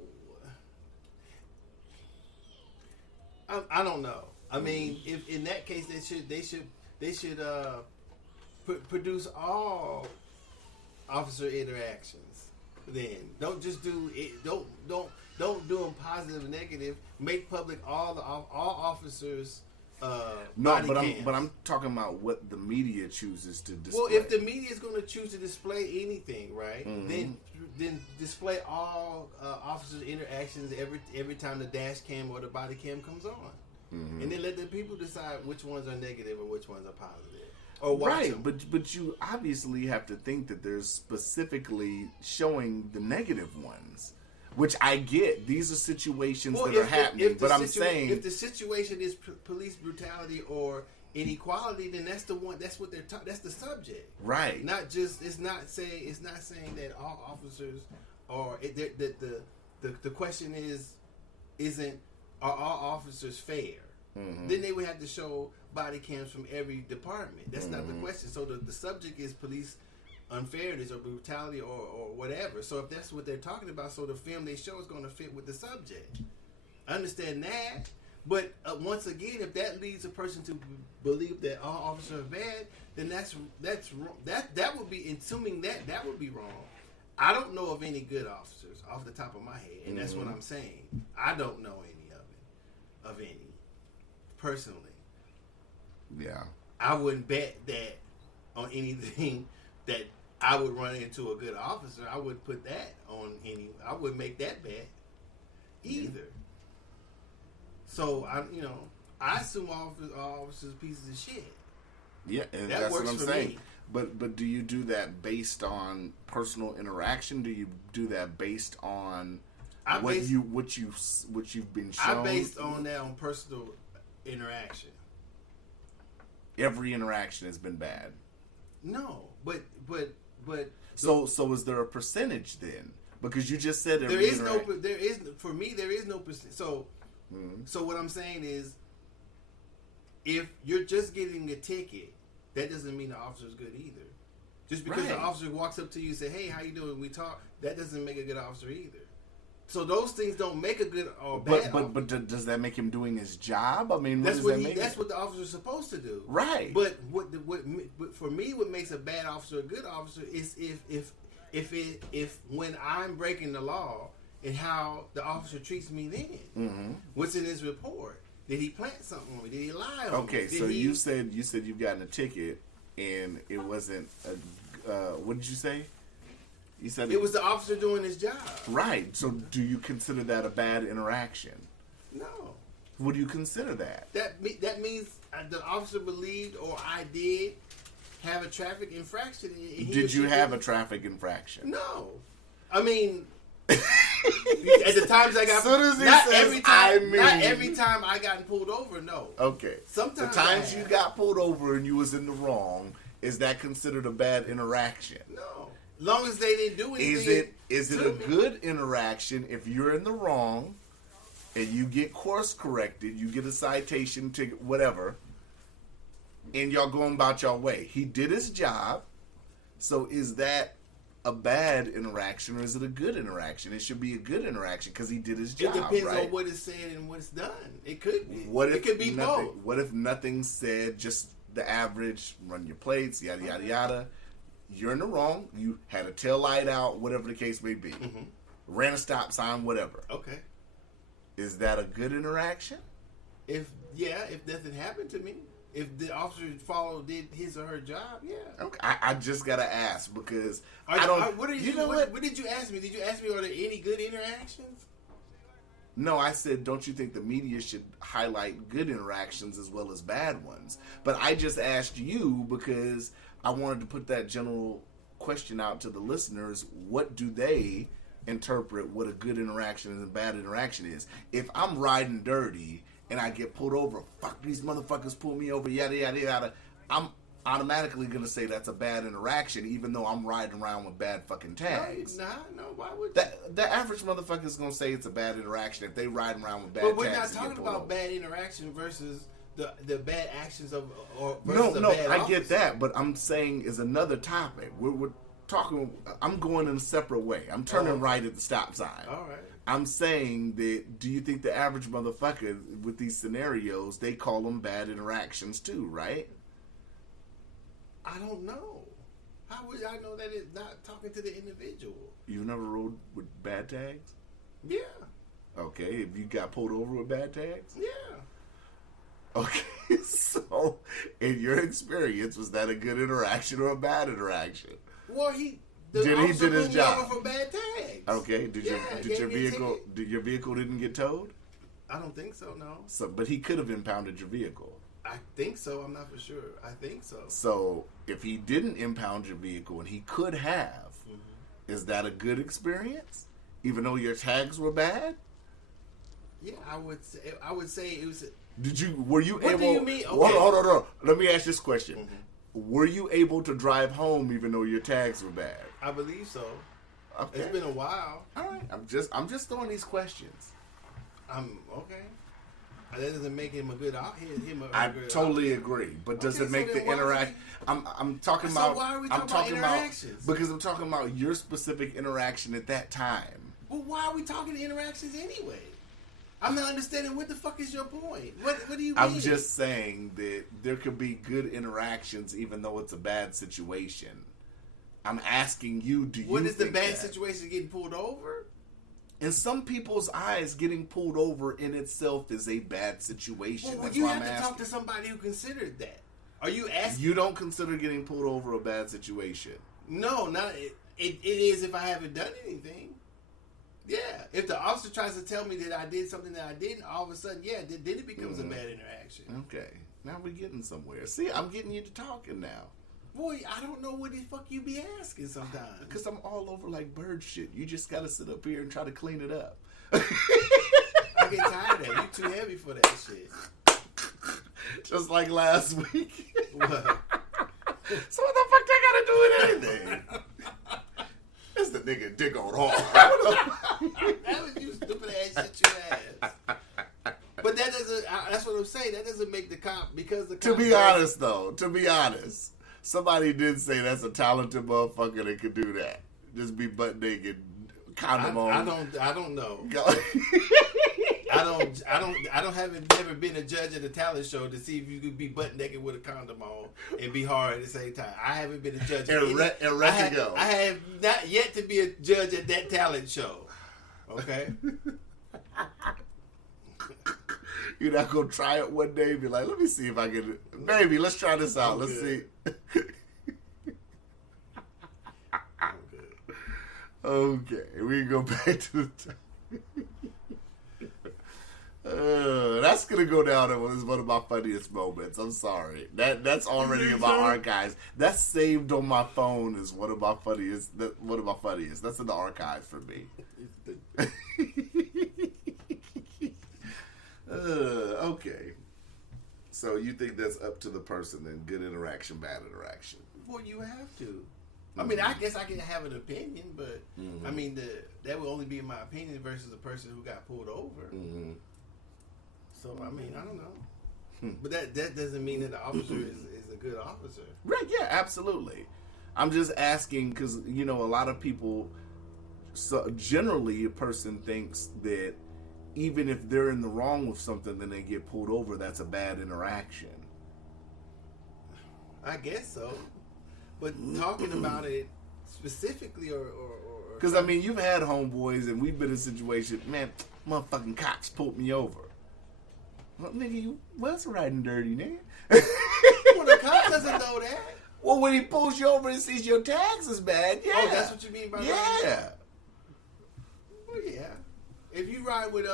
I don't know. I mean, if in that case they should produce all officer interactions. Then don't just do it. Don't do them positive and negative. Make public all officers. No, body cams. but I'm talking about what the media chooses to display. Well, if the media is going to choose to display anything, right? Mm-hmm. Then display all officers' interactions every time the dash cam or the body cam comes on, Mm-hmm. and then let the people decide which ones are negative and which ones are positive. Or watch right, them. but you obviously have to think that there's specifically showing the negative ones, which I get. These are situations that are happening, but I'm saying if the situation is police brutality or inequality, then that's the one. That's what they're. That's the subject, right. Not just. It's not saying that all officers are. The question isn't are all officers fair? Mm-hmm. Then they would have to show body cams from every department. That's not the question. So the subject is police unfairness or brutality or whatever. So if that's what they're talking about, so the film they show is going to fit with the subject. I understand that. But once again, if that leads a person to believe that all officers are bad, then that's wrong. That would be, assuming that would be wrong. I don't know of any good officers off the top of my head, and that's what I'm saying. I don't know any of any personally. Yeah. I wouldn't bet that on anything that I would run into a good officer. I wouldn't put that on any. I wouldn't make that bet either. So I assume all officers pieces of shit. Yeah, and That that's works what I'm for saying. me. But do you do that based on personal interaction? Do you do that based on what you've been shown? I based on that on personal interaction. Every interaction has been bad. No, but So is there a percentage then? Because you just said there is no percent. So so what I'm saying is, if you're just getting a ticket, that doesn't mean the officer's good either. Just because the Right. officer walks up to you and say, "Hey, how you doing?" We talk. That doesn't make a good officer either. So those things don't make a good or bad. But does that make him doing his job? I mean, that's what the officer's supposed to do. Right. But what for me, what makes a bad officer a good officer is if when I'm breaking the law and how the officer treats me then. Mm-hmm. What's in his report? Did he plant something on me? Did he lie on me? Okay, so you said you've gotten a ticket and it wasn't a. What did you say? You said it was the officer doing his job. Right. So do you consider that a bad interaction? No. What do you consider that? That means the officer believed or I did have a traffic infraction. Did you have a traffic infraction? No. I mean, at the times I got not every time I got pulled over. No. Okay. Sometimes the times you got pulled over and you was in the wrong, is that considered a bad interaction? No. Long as they didn't do anything. Is it a good interaction if you're in the wrong and you get course corrected, you get a citation, ticket, whatever, and y'all going about your way? He did his job, so is that a bad interaction or is it a good interaction? It should be a good interaction because he did his job. It depends right? on what is said and what's done. It could be. It could be nothing, both. What if nothing's said, just the average, run your plates, yada, yada, yada. You're in the wrong. You had a tail light out, whatever the case may be. Mm-hmm. Ran a stop sign, whatever. Okay. Is that a good interaction? If nothing happened to me, if the officer did his or her job, yeah. Okay. I just gotta ask because what did you ask me? Did you ask me are there any good interactions? No, I said, don't you think the media should highlight good interactions as well as bad ones? But I just asked you because I wanted to put that general question out to the listeners. What do they interpret what a good interaction and a bad interaction is? If I'm riding dirty and I get pulled over, fuck these motherfuckers pull me over, yada, yada, yada, I'm automatically going to say that's a bad interaction even though I'm riding around with bad fucking tags. No, why would the average motherfucker is going to say it's a bad interaction if they riding around with bad tags. But we're not talking about bad interaction versus the bad actions of I get that, but I'm saying is another topic. We're talking. I'm going in a separate way. I'm turning right at the stop sign. All right. I'm saying that. Do you think the average motherfucker with these scenarios they call them bad interactions too? Right? I don't know. How would I know that it's not talking to the individual? You never rode with bad tags? Yeah. Okay. If you got pulled over with bad tags? Yeah. Okay, so in your experience, was that a good interaction or a bad interaction? Well, he did his job for bad tags. Okay, did your vehicle didn't get towed? I don't think so. No. So, but he could have impounded your vehicle. I think so. I'm not for sure. I think so. So, if he didn't impound your vehicle and he could have, is that a good experience, even though your tags were bad? Yeah, I would say it was. Were you able? What do you mean? Okay. Hold on. Let me ask this question. Mm-hmm. Were you able to drive home even though your tags were bad? I believe so. Okay. It's been a while. All right. I'm just throwing these questions. Okay. That doesn't make him a good. I totally agree, but does it make the interaction? I'm talking about. Why are we talking about interactions? Because I'm talking about your specific interaction at that time. Well, why are we talking interactions anyway? I'm not understanding what the fuck is your point. What do you mean? I'm just saying that there could be good interactions even though it's a bad situation. I'm asking you, what is the bad situation getting pulled over? In some people's eyes, getting pulled over in itself is a bad situation. Well, you have to talk to somebody who considered that. Are you asking? You don't consider getting pulled over a bad situation? No, not it is if I haven't done anything. Yeah, if the officer tries to tell me that I did something that I didn't, all of a sudden, yeah, then it becomes a bad interaction. Okay, now we're getting somewhere. See, I'm getting you to talking now. Boy, I don't know what the fuck you be asking sometimes. Because I'm all over like bird shit. You just got to sit up here and try to clean it up. I get tired of that. You too heavy for that shit. Just like last week. What? So what the fuck they got to do with anything? It's the nigga dick on hard. That was you stupid ass shit you asked. But that doesn't, that's what I'm saying. That doesn't make the cop, because the cop. To be honest, somebody did say that's a talented motherfucker that could do that. Just be butt naked, condom on. I don't know. Go. Haven't never been a judge at a talent show to see if you could be butt naked with a condom on and be hard at the same time. I haven't been a judge. I have not yet to be a judge at that talent show. Okay. You're not gonna try it one day and be like, let me see if I can. Baby, let's try this out. Let's see. Okay, we can go back to the. That's gonna go down as one of my funniest moments. I'm sorry. That's already in my archives. That's saved on my phone as one of my funniest. That's in the archives for me. Okay. So you think that's up to the person then? Good interaction, bad interaction. Well, you have to. I mean, I guess I can have an opinion, but I mean, that would only be my opinion versus the person who got pulled over. Mm-hmm. So I mean, I don't know, but that doesn't mean that the officer is a good officer. Right? Yeah, absolutely. I'm just asking because a lot of people. So generally, a person thinks that even if they're in the wrong with something, then they get pulled over. That's a bad interaction. I guess so. But talking about it specifically or because, I mean, you've had homeboys and we've been in situations, man, motherfucking cops pulled me over. Well, nigga, you was riding dirty, nigga. Well, the cop doesn't know that. Well, when he pulls you over and sees your tags is bad, yeah. Oh, that's what you mean by that? Yeah. Well, yeah. If you ride with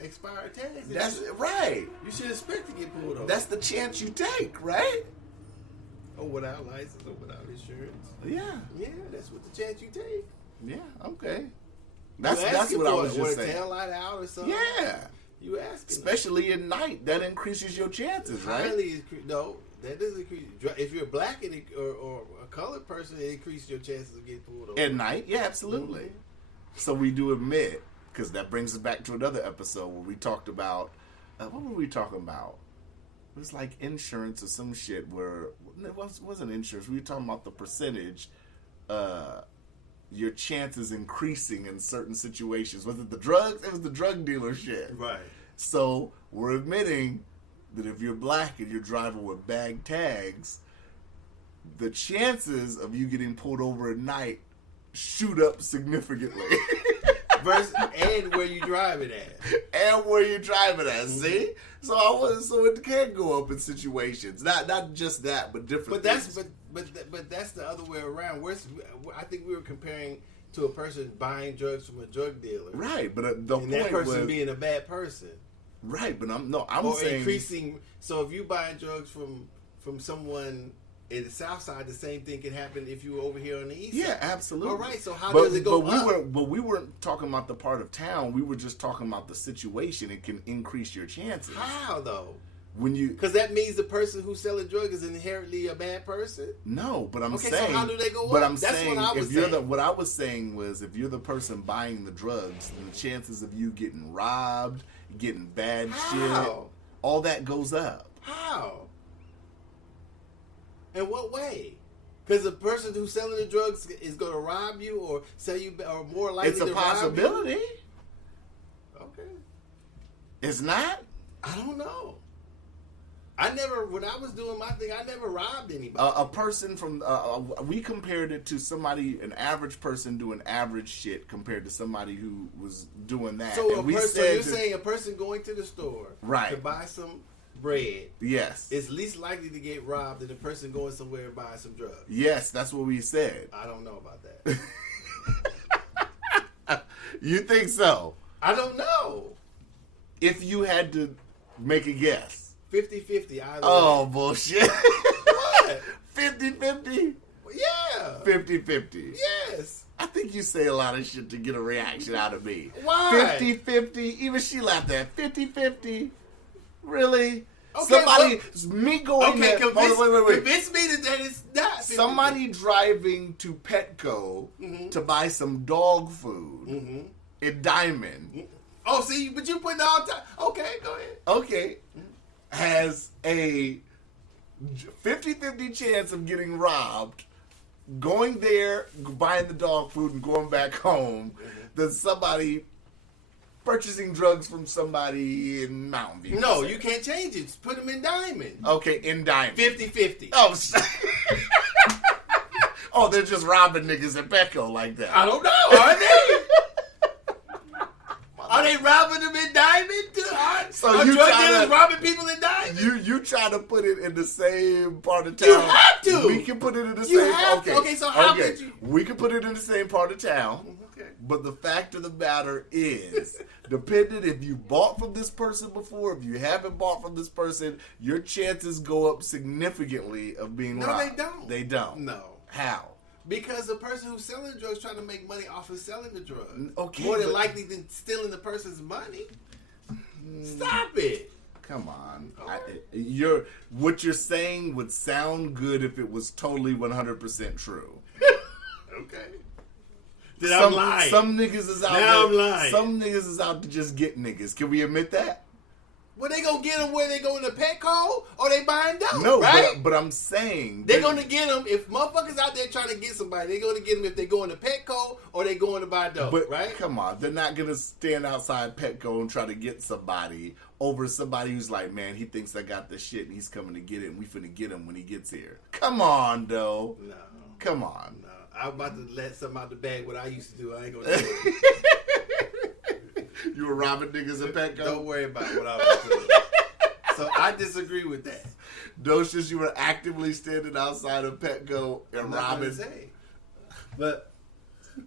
expired tags, That's right. You should expect to get pulled over. That's the chance you take, right? Or without license or without insurance. Yeah. Yeah, that's what the chance you take. Yeah, okay. That's what I was just saying. A tail light out or something. Yeah. You asking. Especially at night, that increases your chances, right? No, that doesn't increase. If you're black or a colored person, it increases your chances of getting pulled over. At night, yeah, absolutely. Mm-hmm. So we do admit, because that brings us back to another episode where we talked about, what were we talking about? It was like insurance or some shit where, it wasn't insurance, we were talking about the percentage, your chances increasing in certain situations. Was it the drugs? It was the drug dealer shit. Right. So we're admitting that if you're black and you're driving with bag tags, the chances of you getting pulled over at night shoot up significantly. And where you driving at. And where you driving at, see? So it can go up in situations. Not just that, but different things. But that's the other way around. I think we were comparing to a person buying drugs from a drug dealer. Right, but that person being a bad person. Right, but I'm saying increasing. So if you buy drugs from someone in the South Side, the same thing can happen if you were over here on the East Side. Yeah, absolutely. All right, so how does it go up? But we weren't talking about the part of town. We were just talking about the situation. It can increase your chances. How, though? Because that means the person who's selling drugs is inherently a bad person? No, but I'm saying... so how do they go but up? I'm That's saying, what I was saying. what I was saying was, if you're the person buying the drugs, then the chances of you getting robbed, getting bad shit, all that goes up. How? In what way? Because the person who's selling the drugs is going to rob you or sell you, or more likely to rob you? It's a possibility. Okay. It's not? I don't know. When I was doing my thing, I never robbed anybody. A person from, we compared it to an average person doing average shit compared to somebody who was doing that. So you're saying a person going to the store to buy some bread, yes, is least likely to get robbed than a person going somewhere and buying some drugs. Yes, that's what we said. I don't know about that. You think so? I don't know. If you had to make a guess. 50-50. Oh, bullshit. What? 50-50? Yeah. 50-50. Yes. I think you say a lot of shit to get a reaction out of me. Why? 50-50. Even she laughed at 50-50. Really? Okay, me going there. Convince me that it's not 50-50. Somebody driving to Petco to buy some dog food in Diamond. Oh, see, but you putting all time. Okay, go ahead. Okay. Has a 50-50 chance of getting robbed going there, buying the dog food, and going back home than somebody purchasing drugs from somebody in Mountain View. No, you can't change it. Put them in Diamond. Okay, in Diamond. 50-50. Oh, oh, they're just robbing niggas at Petco like that. I don't know. Are they? Are they robbing them in Diamond? So are you drug tryna- dealers robbing people in Diamond? You try to put it in the same part of town. You have to. We can put it in the You same. have Okay. to. Okay, so how could you? We can put it in the same part of town. Okay. But the fact of the matter is, depending if you bought from this person before, if you haven't bought from this person, your chances go up significantly of being No, robbed. they don't. They don't. No. How? Because the person who's selling the drugs trying to make money off of selling the drugs. Okay, More than but- likely than stealing the person's money. Stop it. Come on. Alright. What you're saying would sound good if it was totally 100% true. Okay. Then I'm lying. Some niggas is out Now there. I'm lying. Some niggas is out to just get niggas. Can we admit that? Well, they gonna get them where they go in the Petco or they buying dope, No, right? but I'm saying They're gonna get them if motherfuckers out there trying to get somebody. They're gonna get them if they go in the Petco or they going to buy dope, But right? come on, they're not gonna stand outside Petco and try to get somebody over somebody who's like, man, he thinks I got the shit and he's coming to get it and we finna get him when he gets here. Come on, though. No, Come on. no. I'm about to let something out the bag. What I used to do, I ain't gonna do it. You were robbing niggas at Petco? Don't worry about what I was doing. So I disagree with that. Those shits you were actively standing outside of Petco and I'm not robbing. gonna say, but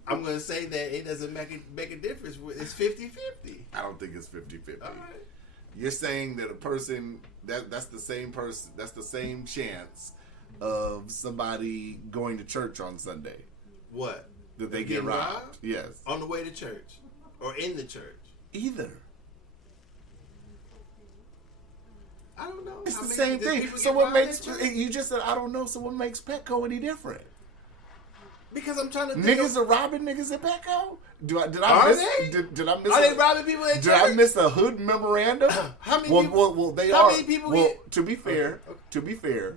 I'm gonna say that it doesn't make a difference. It's 50-50. I don't think it's 50-50. All right. You're saying that a person that's the same person, that's the same chance of somebody going to church on Sunday What? that they get Getting robbed. Yes. On the way to church or in the church? Either. I don't know. It's How the many- same do thing. people So get what robbed makes at church? you just said I don't know? So what makes Petco any different? Because I'm trying to think Niggas of, are robbing niggas at Petco. Did I Are miss? they? Did I miss? Are they robbing people at Did church? I miss a hood memorandum? How many Well, people? well, they how are. many people well, get- to be fair, Okay.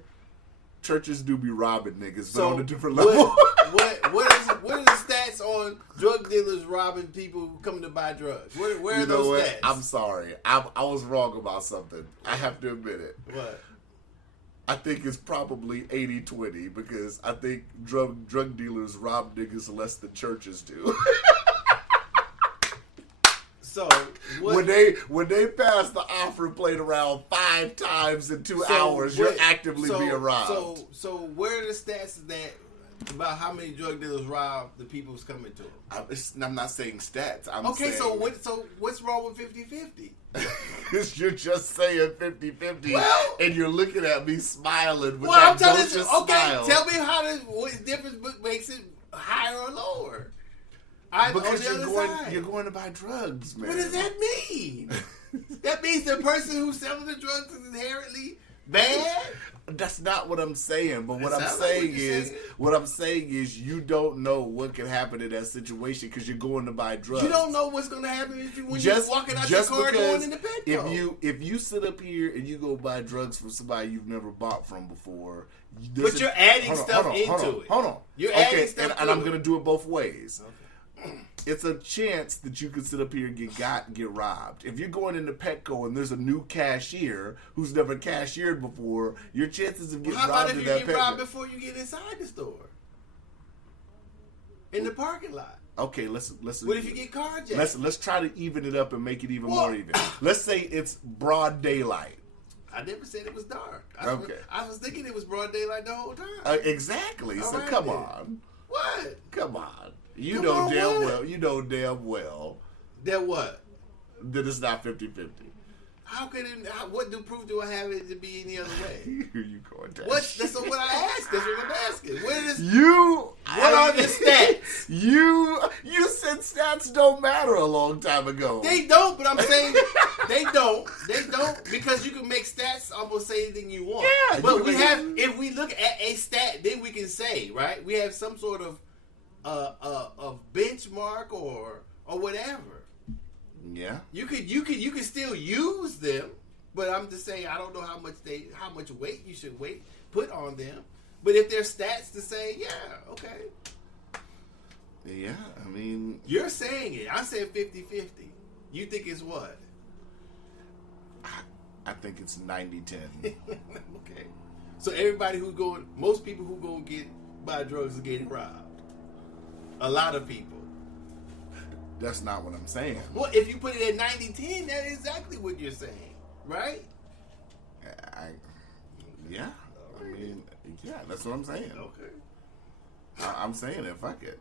churches do be robbing niggas, but So on a different level. what are the stats on drug dealers robbing people who come to buy drugs? Where are You know those what? stats? I'm sorry. I was wrong about something. I have to admit it. What? I think it's probably 80-20 because I think drug dealers rob niggas less than churches do. So what? when they pass the offer plate around 5 times in 2 hours, you're actively being robbed. So where are the stats that about how many drug dealers rob the people who's coming to them? I'm not saying stats. I'm Okay, saying, so what's wrong with 50-50? you're just saying 50-50, Well- and you're looking at me smiling with Well, I'm that telling docious you. Okay, smile. tell me what difference makes it higher or lower. Because on the other side. you're going to buy drugs, man. What does that mean? That means the person who's selling the drugs is inherently bad? That's not what I'm saying. But what It I'm sounds like what you're saying is, you don't know what can happen in that situation because you're going to buy drugs. You don't know what's going to happen when you're walking out your car going in the Petco. if you sit up here and you go buy drugs from somebody you've never bought from before, But you're adding stuff into it. Hold on. You're okay, adding stuff and to I'm it. going to do it both ways. Okay. It's a chance that you could sit up here and get robbed. If you're going into Petco and there's a new cashier who's never cashiered before, your chances of getting How about robbed if in you that get robbed Petco. before you get inside the store? In the parking lot. Okay, let's. What if you get carjacked? Let's try to even it up and make it even Well- more even. Let's say it's broad daylight. I never said it was dark. Okay. I was thinking it was broad daylight the whole time. Exactly. All So right come then. on, What? come on. You Come know on, damn what? well. You know damn well That what? that it's not 50-50. How could it? What proof do I have it to be any other way? Here you going down. That's what I asked. That's what I'm asking. What What are the stats? You said stats don't matter a long time ago. They don't, but I'm saying they don't. They don't because you can make stats almost say anything you want. Yeah, but you can. if we look at a stat, then we can say right. We have some sort of benchmark or whatever. Yeah. You could still use them, but I'm just saying I don't know how much weight you should put on them. But if there's stats to say, yeah, okay. Yeah, I mean, You're saying it. I said 50-50. You think it's what? I think it's 90-10. Okay. So everybody most people who go buy drugs are getting robbed. A lot of people. That's not what I'm saying. Well, if you put it at 90-10, that is exactly what you're saying, right? Yeah. I mean, yeah, that's what I'm saying. Okay. I'm saying it. Fuck it.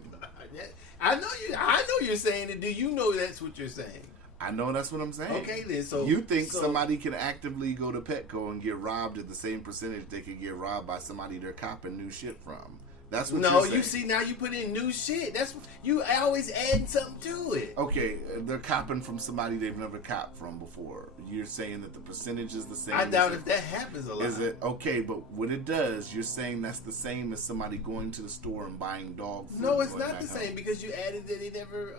I know you're saying it. Do you know that's what you're saying? I know that's what I'm saying. Okay, then. So you think somebody can actively go to Petco and get robbed at the same percentage they could get robbed by somebody they're copping new shit from? That's what you're saying. You see, now you put in new shit. That's you always adding something to it. Okay, they're copping from somebody they've never copped from before. You're saying that the percentage is the same. I doubt if that happens a lot. Is it? Okay, but when it does, you're saying that's the same as somebody going to the store and buying dog food. No, it's not the same because you added that they never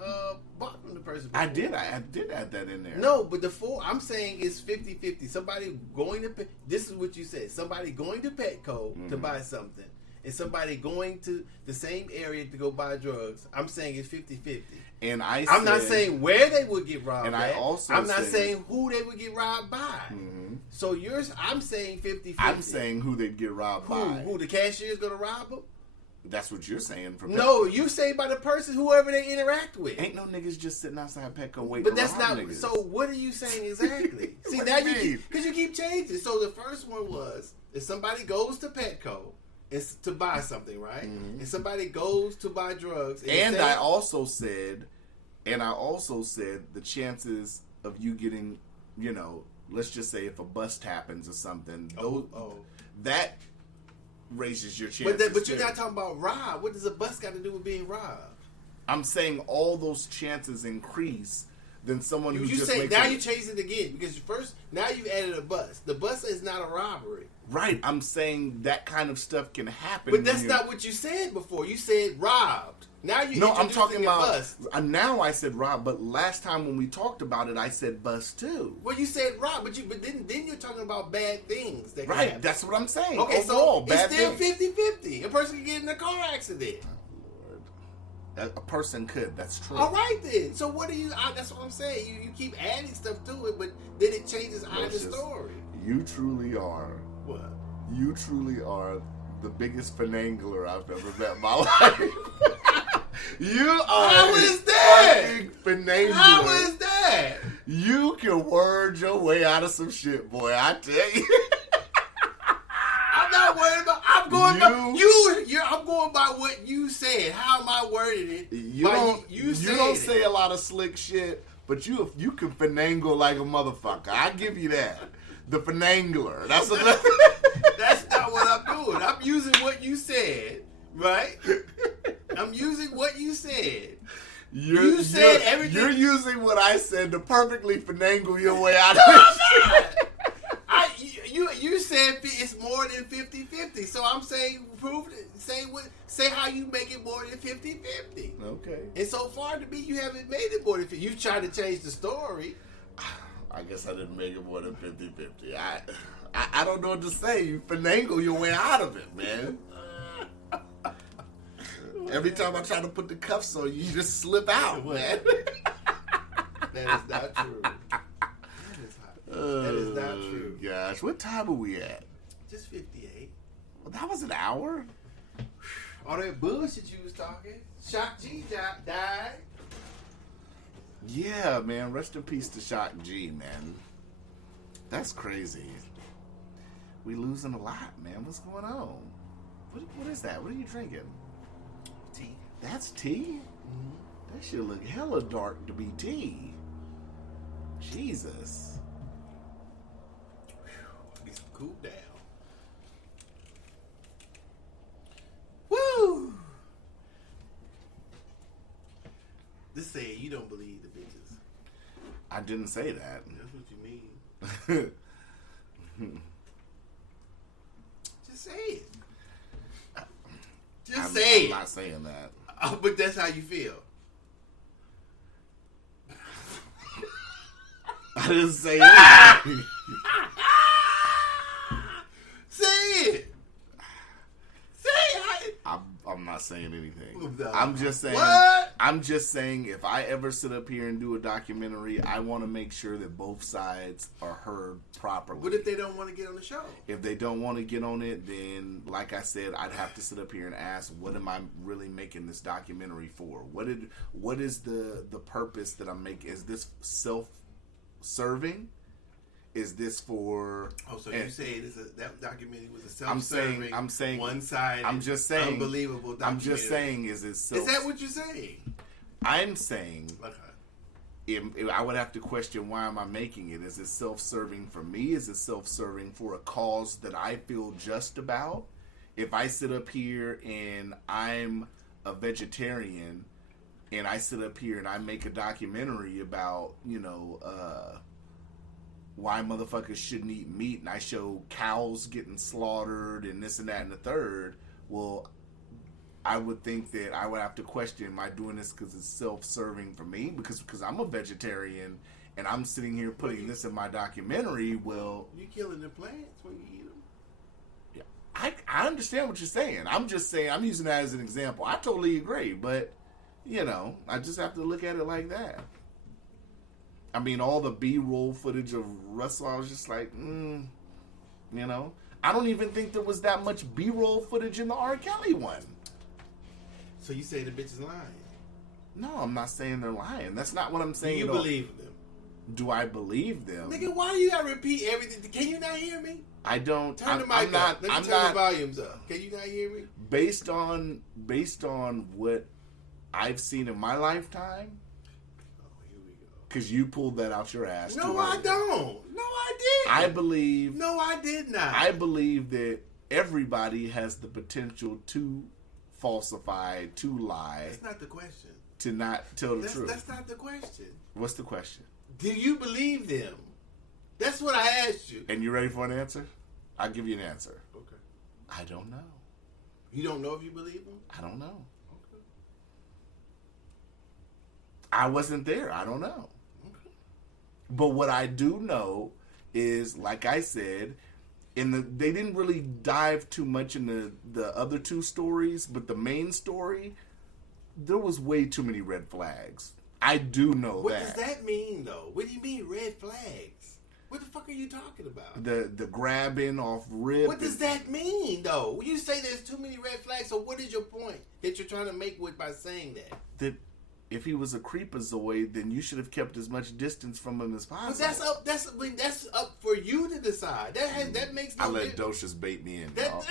bought from the person before. I did add that in there. No, but I'm saying it's 50-50. Somebody going to, this is what you said, somebody going to Petco to buy something and somebody going to the same area to go buy drugs. I'm saying it's 50-50. And I'm not saying where they would get robbed. And at. I'm not said, saying who they would get robbed by. Mm-hmm. So I'm saying 50-50. I'm saying who they'd get robbed by. Who the cashier is going to rob them? That's what you're saying. No, you say by the person, whoever they interact with. Ain't no niggas just sitting outside Petco waiting. But that's not. Niggas. So what are you saying exactly? See, now because you keep changing. So the first one was if somebody goes to Petco, it's to buy something, right? Mm-hmm. And somebody goes to buy drugs. And I also said the chances of you getting, let's just say if a bust happens or something, that raises your chances. But you're not talking about rob. What does a bust got to do with being robbed? I'm saying all those chances increase than someone who just say makes now you change it again because now you've added a bust. The bust is not a robbery. Right, I'm saying that kind of stuff can happen. But that's not what you said before. You said robbed. Now you I'm talking about bust. Now I said rob, but last time when we talked about it, I said bust too. Well, you said rob, but then you're talking about bad things. That right, happen. that's what I'm saying. Okay, overall, so it's still 50-50. A person can get in a car accident. A person could. That's true. All right then. So what are you? That's what I'm saying. You keep adding stuff to it, but then it changes either story. You truly are. What? You truly are the biggest finangler I've ever met in my life. You are. How is that? Finangler. How is that? You can word your way out of some shit, boy. I tell you. I'm not worried about. I'm going by you. I'm going by what you said. How am I wording it? You don't say a lot of slick shit, but you can finagle like a motherfucker. I give you that. The finangler. That's another. That's not what I'm doing. I'm using what you said, right? I'm using what you said. You said everything. You're using what I said to perfectly finagle your way out of it. You said it's more than 50-50. So I'm saying say how you make it more than 50-50. Okay. And so far to me, you haven't made it more than 50. You tried to change the story. I guess I didn't make it more than 50-50. I don't know what to say. You finagle your way out of it, man. Every time I try to put the cuffs on you, just slip out, man. That is not true. That is not true. Gosh, what time are we at? Just 58. Well, that was an hour. All that bullshit you was talking. Shock G died. Yeah, man. Rest in peace to Shock G, man. That's crazy. We losing a lot, man. What's going on? What is that? What are you drinking? Tea. That's tea? Mm-hmm. That shit look hella dark to be tea. Jesus. Get some cool down. Woo! This say you don't believe the bitches. I didn't say that. That's what you mean. Just say it. I'm not saying that. But that's how you feel. I didn't say anything. Say it. not saying anything. No. I'm just saying. What? I'm just saying, if I ever sit up here and do a documentary, I want to make sure that both sides are heard properly. What if they don't want to get on the show? If they don't want to get on it, then, like I said, I'd have to sit up here and ask, what am I really making this documentary for? What is the purpose that I'm making? Is this self-serving? Is this for? Oh, so you say that documentary was a self-serving, I'm saying one-sided, I'm just saying, unbelievable documentary. I'm just saying, is it self? Is that what you're saying? I'm saying, Okay. if I would have to question, why am I making it? Is it self-serving for me? Is it self-serving for a cause that I feel just about? If I sit up here and I'm a vegetarian, and I sit up here and I make a documentary about, why motherfuckers shouldn't eat meat, and I show cows getting slaughtered and this and that and the third, well, I would think that I would have to question, am I doing this because it's self-serving for me? Because I'm a vegetarian and I'm sitting here putting this in my documentary, well... You're killing the plants when you eat them. Yeah, I understand what you're saying. I'm just saying, I'm using that as an example. I totally agree, but, I just have to look at it like that. I mean, all the B-roll footage of Russell, I was just like, I don't even think there was that much B-roll footage in the R. Kelly one. So you say the bitch is lying? No, I'm not saying they're lying. That's not what I'm saying. Do you believe them? Do I believe them? Nigga, why do you gotta repeat everything? Can you not hear me? I don't. Turn the mic up. Let me turn the volumes up. Can you not hear me? Based on what I've seen in my lifetime. Because you pulled that out your ass. No, I don't. No, I didn't. I believe. No, I did not. I believe that everybody has the potential to falsify, to lie. That's not the question. To not tell the truth. That's not the question. What's the question? Do you believe them? That's what I asked you. And you ready for an answer? I'll give you an answer. Okay. I don't know. You don't know if you believe them? I don't know. Okay. I wasn't there. I don't know. But what I do know is, like I said, they didn't really dive too much into the other two stories, but the main story, there was way too many red flags. I do know what that. What does that mean, though? What do you mean red flags? What the fuck are you talking about? The grabbing off rib. What does that mean, though? When you say there's too many red flags, so what is your point that you're trying to make by saying that? That if he was a creepazoid, then you should have kept as much distance from him as possible. But that's up for you to decide. That makes no I let difference. Docious bait me in, dog.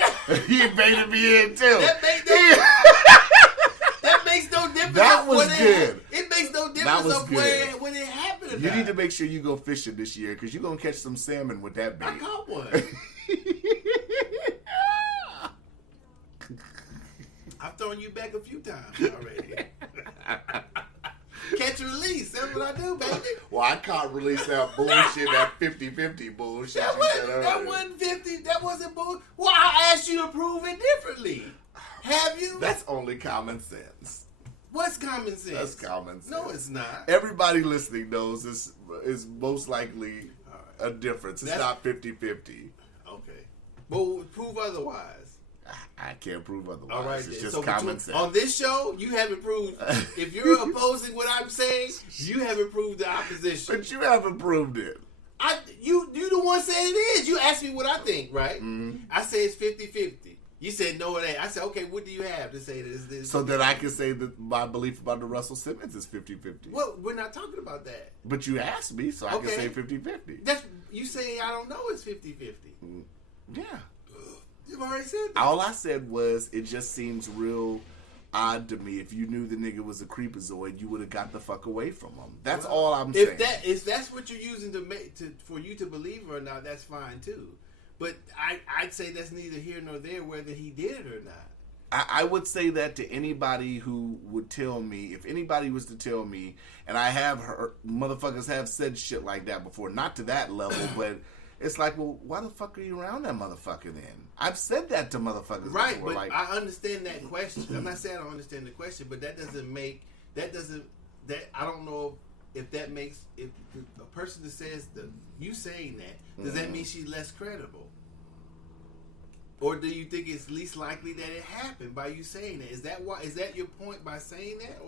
He baited me in, too. That makes no difference. That was good. It makes no difference of when it happened. You need to make sure you go fishing this year, because you're going to catch some salmon with that bait. I caught one. I've thrown you back a few times already. Catch and release. That's what I do, baby. Well, I can't release that bullshit, that 50-50 bullshit. That wasn't 50. That wasn't bull. Well, I asked you to prove it differently. Have you? That's only common sense. What's common sense? That's common sense. No, it's not. Everybody listening knows this is most likely a difference. It's not 50-50. Okay. Well, prove otherwise. I can't prove otherwise. All right, it's just so common sense. On this show, you haven't proved. If you're opposing what I'm saying, you haven't proved the opposition. But you haven't proved it. You the one said it is. You asked me what I think, right? Mm-hmm. I say it's 50-50. You said no, it ain't. I said, okay, what do you have to say that this? So that I can say that my belief about the Russell Simmons is 50-50. Well, we're not talking about that. But you asked me, so I can say 50-50. That's you saying I don't know it's 50-50. Yeah. You've already said that. All I said was it just seems real odd to me. If you knew the nigga was a creepazoid, you would have got the fuck away from him. That's all I'm saying. If that's what you're using for you to believe or not, that's fine too. But I'd say that's neither here nor there whether he did it or not. I would say that to anybody who would tell me, if anybody was to tell me, and I have heard, motherfuckers have said shit like that before, not to that level, but it's like, well, why the fuck are you around that motherfucker then? I've said that to motherfuckers right, before. But like, I understand that question. I'm not saying I don't understand the question, but that I don't know if that makes, if a person that says you saying that, does that mean she's less credible? Or do you think it's least likely that it happened by you saying that? Is that why? Is that your point by saying that,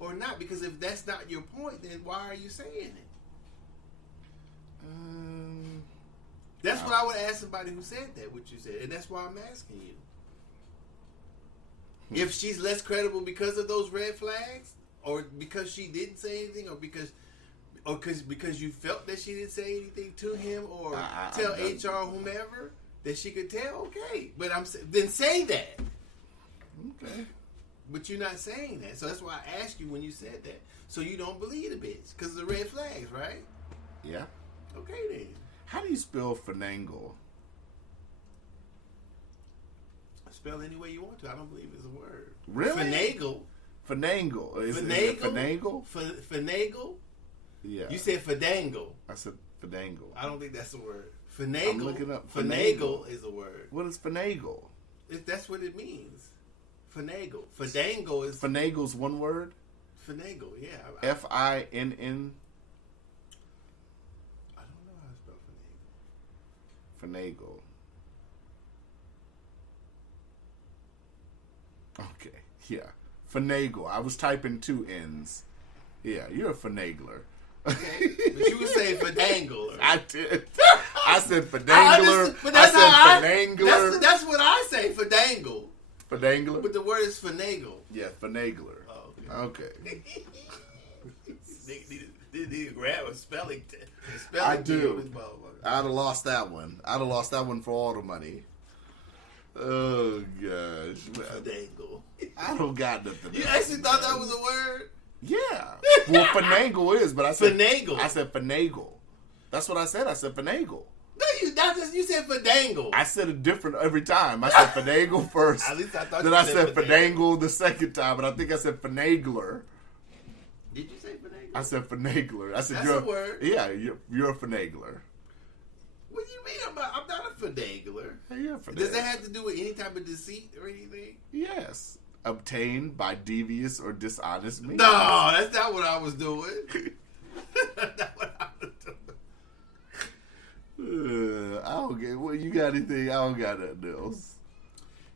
or not? Because if that's not your point, then why are you saying it? That's what I would ask somebody who said that. What you said, and that's why I'm asking you. If she's less credible because of those red flags, or because she didn't say anything, or because you felt that she didn't say anything to him, or tell HR or whomever that she could tell, okay. But then say that. Okay. But you're not saying that, so that's why I asked you when you said that. So you don't believe the bitch because of the red flags, right? Yeah. Okay then. How do you spell finagle? Spell any way you want to. I don't believe it's a word. Really? Finagle. Finagle. Is it finagle? Finagle. Yeah. You said fadangle. I said fadangle. I don't think that's a word. Finagle. I'm looking up Finagle is a word. What is finagle? That's what it means. Finagle. Fadangle is Finagle's one word? finagle. Yeah. Finn. I don't know how to spell finagle. Finagle. Okay. Yeah. Finagle. I was typing 2 N's. Yeah, you're a finagler. Okay. But you would say fadangler. I did. I said fadangler. I said finangler. That's what I say, fadangle. Fadangler? But the word is finagle. Yeah, finagler. Oh, Okay. Need to grab a spelling test. I do. I'd have lost that one. I'd have lost that one for all the money. Oh, gosh. Fadangle. I don't got nothing. You else, actually thought man. that was a word? Yeah. Well, finagle is, but I said Finagle. I said finagle. That's what I said. I said finagle. No, you said fadangle. I said it different every time. I said finagle first. At least I thought Then you I said said fadangle the second time, but I think I said finagler. Did you say finagle? I said finagler. I said That's you're a word. Yeah, you're a finagler. What do you mean? I'm not a fadangler. Hey, you're a finagler. Does that have to do with any type of deceit or anything? Yes. Obtained by devious or dishonest means. No, that's not what I was doing. That's not what I was doing. I don't get. Well, you got anything? I don't got nothing else.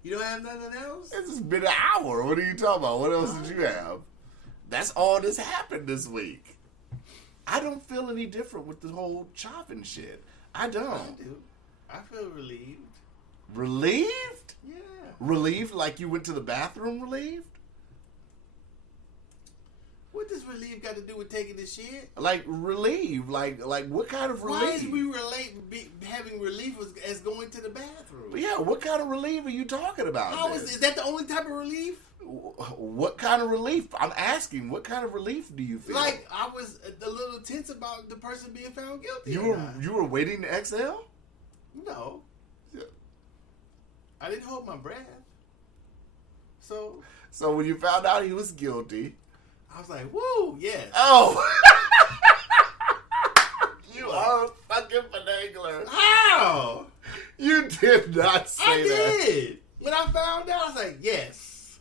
You don't have nothing else? It's just been an hour. What are you talking about? What else did you have? That's all that's happened this week. I don't feel any different with the whole chopping shit. I don't. I do. I feel relieved. Relieved? Yeah. Relieved like you went to the bathroom relieved? What does relief got to do with taking the shit? Like relieved? Like what kind of relief? Why is we having relief as going to the bathroom? Yeah, what kind of relief are you talking about? How is that the only type of relief? What kind of relief? I'm asking, what kind of relief do you feel? Like I was a little tense about the person being found guilty. You were waiting to exhale? No. Yeah. I didn't hold my breath. So when you found out he was guilty, I was like, woo, yes. oh. You are a fucking finagler. How? You did not say I that. did. When I found out, I was like, yes.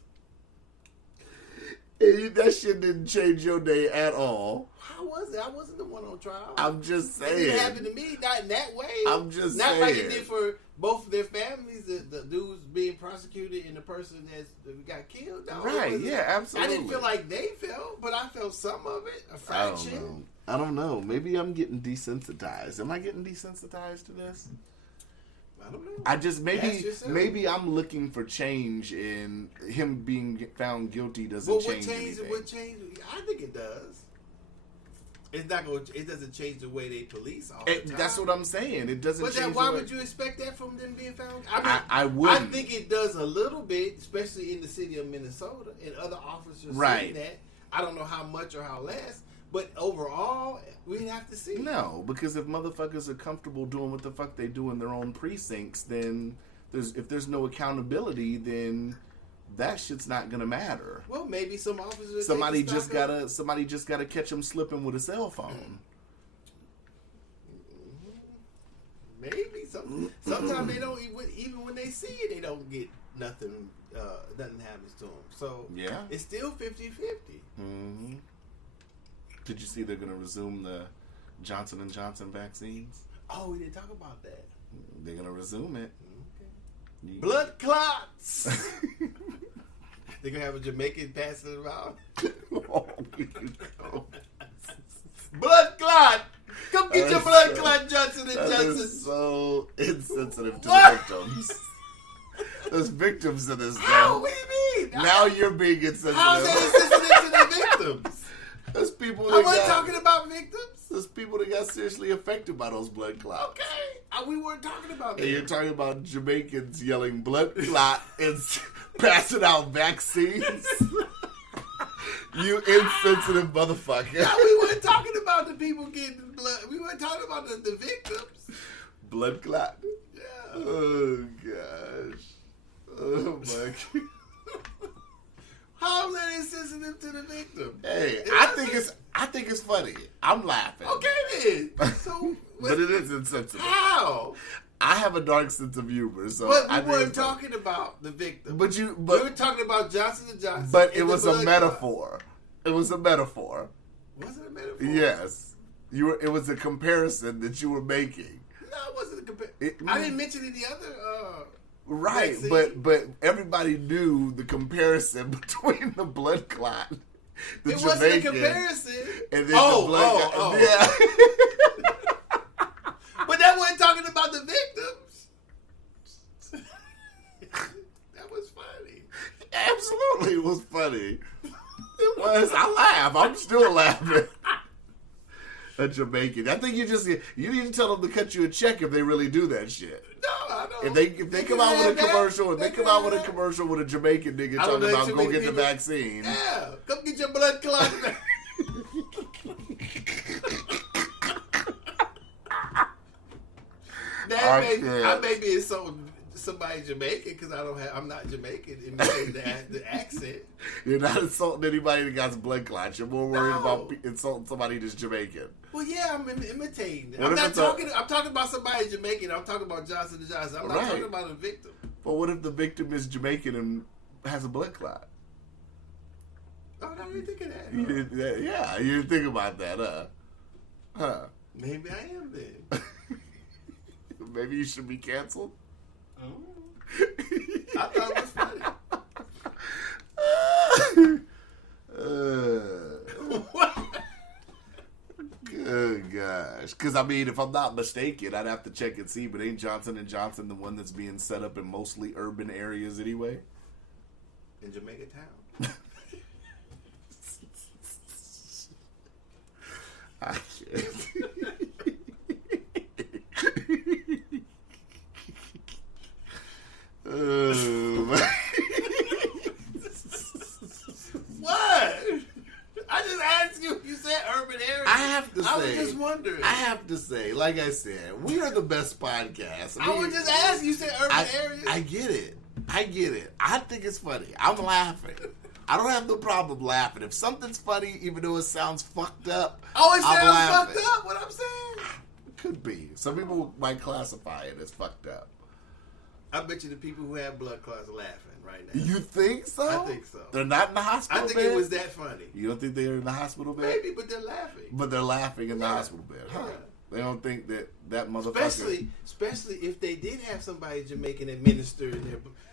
And that shit didn't change your day at all. How was it? I wasn't the one on trial. I'm just It saying. didn't happen to me, not in that way. I'm just not saying. like it did for both of their families, the dudes being prosecuted and the person that got killed. No, Right, yeah, absolutely. I didn't feel like they felt, but I felt some of it, a fraction. I don't know. Maybe I'm getting desensitized. Am I getting desensitized to this? I don't know. I just Ask yourself. maybe I'm looking for change, and him being found guilty doesn't Well, change anything. What changed? I think it does. It's not going. It doesn't change the way they police all the time. That's what I'm saying. It doesn't. But change why the way- would you expect that from them being found? I wouldn't. I think it does a little bit, especially in the city of Minnesota, and other officers Right. saying that. I don't know how much or how less, but overall, we'd have to see. No, because if motherfuckers are comfortable doing what the fuck they do in their own precincts, then if there's no accountability, then that shit's not gonna matter. Well, maybe some officers. Somebody just gotta catch them slipping with a cell phone. Maybe sometimes they don't even when they see it, they don't get nothing. Nothing happens to them. So Yeah. it's still 50-50. Mm-hmm. Did you see they're gonna resume the Johnson & Johnson vaccines? Oh, we didn't talk about that. They're gonna resume it. Okay. Blood clots. They're gonna have a Jamaican passing it around. Blood clot. Come get your blood clot, Johnson and That Johnson. is so insensitive to What? the victims. There's victims in this. How? Though. What do you mean? Now you're being insensitive. How's that insensitive to the victims? There's people I that wasn't got, talking about victims. there's people that got seriously affected by those blood clots. Okay, we weren't talking about that. And you're talking about Jamaicans yelling blood clot and passing out vaccines. You insensitive motherfucker. No, we weren't talking about the people getting blood. We weren't talking about the victims. Blood clot. Yeah. Oh gosh. Oh my god. How is that insensitive to the victim? Hey, I think it's funny. I'm laughing. Okay then. So, But it is insensitive. how? I have a dark sense of humor, so But I we think weren't it's funny. talking about the victim. But we were but talking about Johnson and Johnson. but it and the was a blood metaphor. It was a metaphor. clot. Was it a metaphor? Yes. It was a comparison that you were making. No, it wasn't a comparison. I didn't mention any other. Right, vaccine. but everybody knew the comparison between the blood clot, the It wasn't a Jamaican, comparison. and then the blood clot. Yeah. But that wasn't talking about the victims. That was funny. Absolutely, it was funny. It was. I laugh. I'm still laughing. A Jamaican. I think you need to tell them to cut you a check if they really do that shit. No, I don't. If they come out with a commercial, if they come out with a commercial with a Jamaican nigga I don't talking know about too go many get the people- vaccine. Yeah, come get your blood clot. I may be insulting somebody Jamaican because I'm not Jamaican imitating the accent. You're not insulting anybody that got blood clots. You're more worried No. about insulting somebody that's Jamaican. Well, yeah, I'm imitating. What I'm if not it's talking. I'm talking about somebody Jamaican. I'm talking about Johnson & Johnson. I'm not Right. talking about a victim. But what if the victim is Jamaican and has a blood clot? Oh, I didn't think of that. You didn't, yeah, you didn't think about that, huh? Maybe I am then. Maybe you should be canceled. I thought it was funny. What? Good gosh. Because, I mean, if I'm not mistaken, I'd have to check and see, but ain't Johnson & Johnson the one that's being set up in mostly urban areas anyway? In Jamaica Town. I can't. What? I just asked you if you said urban area. I have to say, I was just wondering. I have to say, like I said, we are the best podcast. I was just asking. You said urban areas. I get it. I get it. I think it's funny. I'm laughing. I don't have no problem laughing. If something's funny, even though it sounds fucked up, Oh, it I'm sounds laughing. fucked up. What I'm saying. Could be. Some people might classify it as fucked up. I bet you the people who have blood clots are laughing right now. You think so? I think so. They're not in the I hospital think bed? it was that funny. You don't think they're in the hospital bed? Maybe, but they're laughing. But they're laughing in the Yeah. hospital bed. Huh? Yeah. They don't think that motherfucker... Especially if they did have somebody Jamaican administer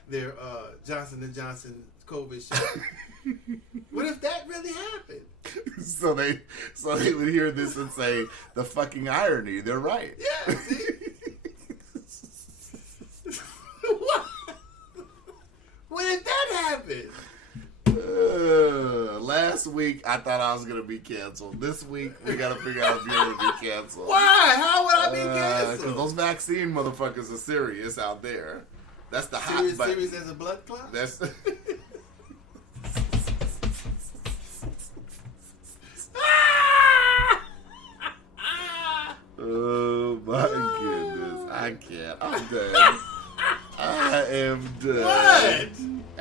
their Johnson & Johnson COVID shot. What if that really happened? So they would hear this and say, the fucking irony. They're right. Yeah, see? What? What if that happened? Last week, I thought I was going to be canceled. This week, we got to figure out if you're going to be canceled. Why? How would I be Because canceled? those vaccine motherfuckers are serious out there. That's the hot button. Serious as a blood clot? That's... Oh my goodness. I can't. I'm done. I am done. What?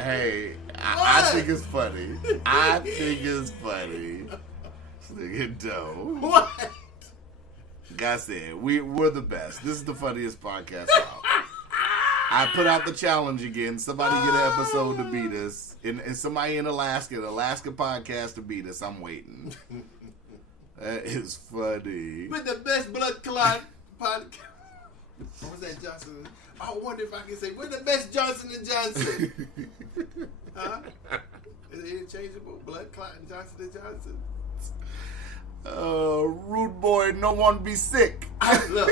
Hey, I What? think it's funny. I think it's funny. Nigga, dope. What? Like I said, we're the best. This is the funniest podcast out. I put out the challenge again. Somebody get an episode to beat us. And somebody in Alaska, an Alaska podcast to beat us. I'm waiting. That is funny. With the best blood clot podcast. What was that Johnson? I wonder if I can say, we're the best Johnson & Johnson. Huh? Is it interchangeable? Blood clotting Johnson & Johnson? Rude boy, no one be sick. Look.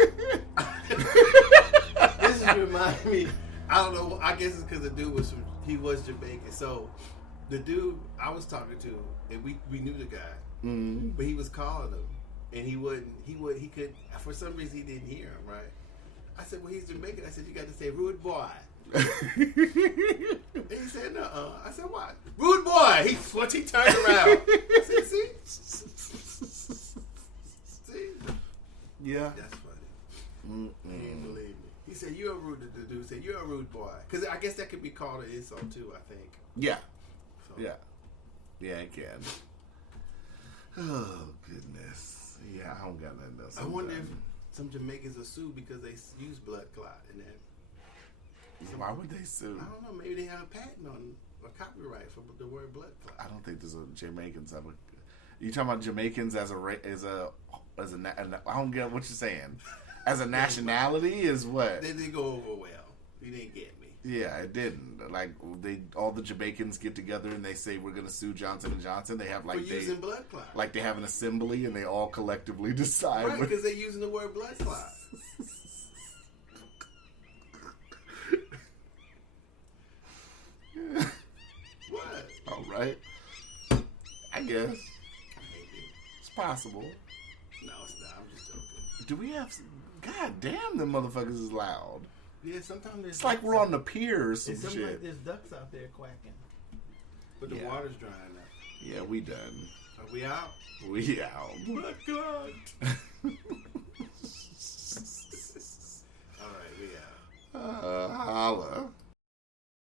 This is reminding me. I don't know. I guess it's because the dude was Jamaican. So the dude I was talking to, and we knew the guy, but he was calling him, and he could, for some reason he didn't hear him, right? I said, well, he's Jamaican. I said, you got to say rude boy. And he said, no. I said, what? Rude boy. Once he turned around. I said, see? Yeah. That's funny. He didn't believe me. He said, you're a rude, the dude said, you're a rude boy. Because I guess that could be called an insult too, I think. Yeah. So. Yeah. Yeah, it can. Oh, goodness. Yeah, I don't got nothing else. I wonder if some Jamaicans are sued because they use blood clot in that. Why would they sue? I don't know. Maybe they have a patent on a copyright for the word blood clot. I don't think there's a Jamaicans have a. You talking about Jamaicans as a I don't get what you're saying. As a nationality is what? They didn't go over well. You didn't get me. Yeah, it didn't. Like all the Jamaicans get together and they say we're gonna sue Johnson & Johnson. They have For using blood clot. like they have an assembly and they all collectively decide. Right, because they're using the word blood clot. What? All right. I guess Maybe. it's possible. No, it's not. I'm just joking. Do we have? God damn, them motherfuckers is loud. Yeah, sometimes there's. It's like we're on the pier or some It seems like shit. there's ducks out there quacking. But the Yeah. water's drying up. Yeah, we done. Are we out? We out. Blood clot.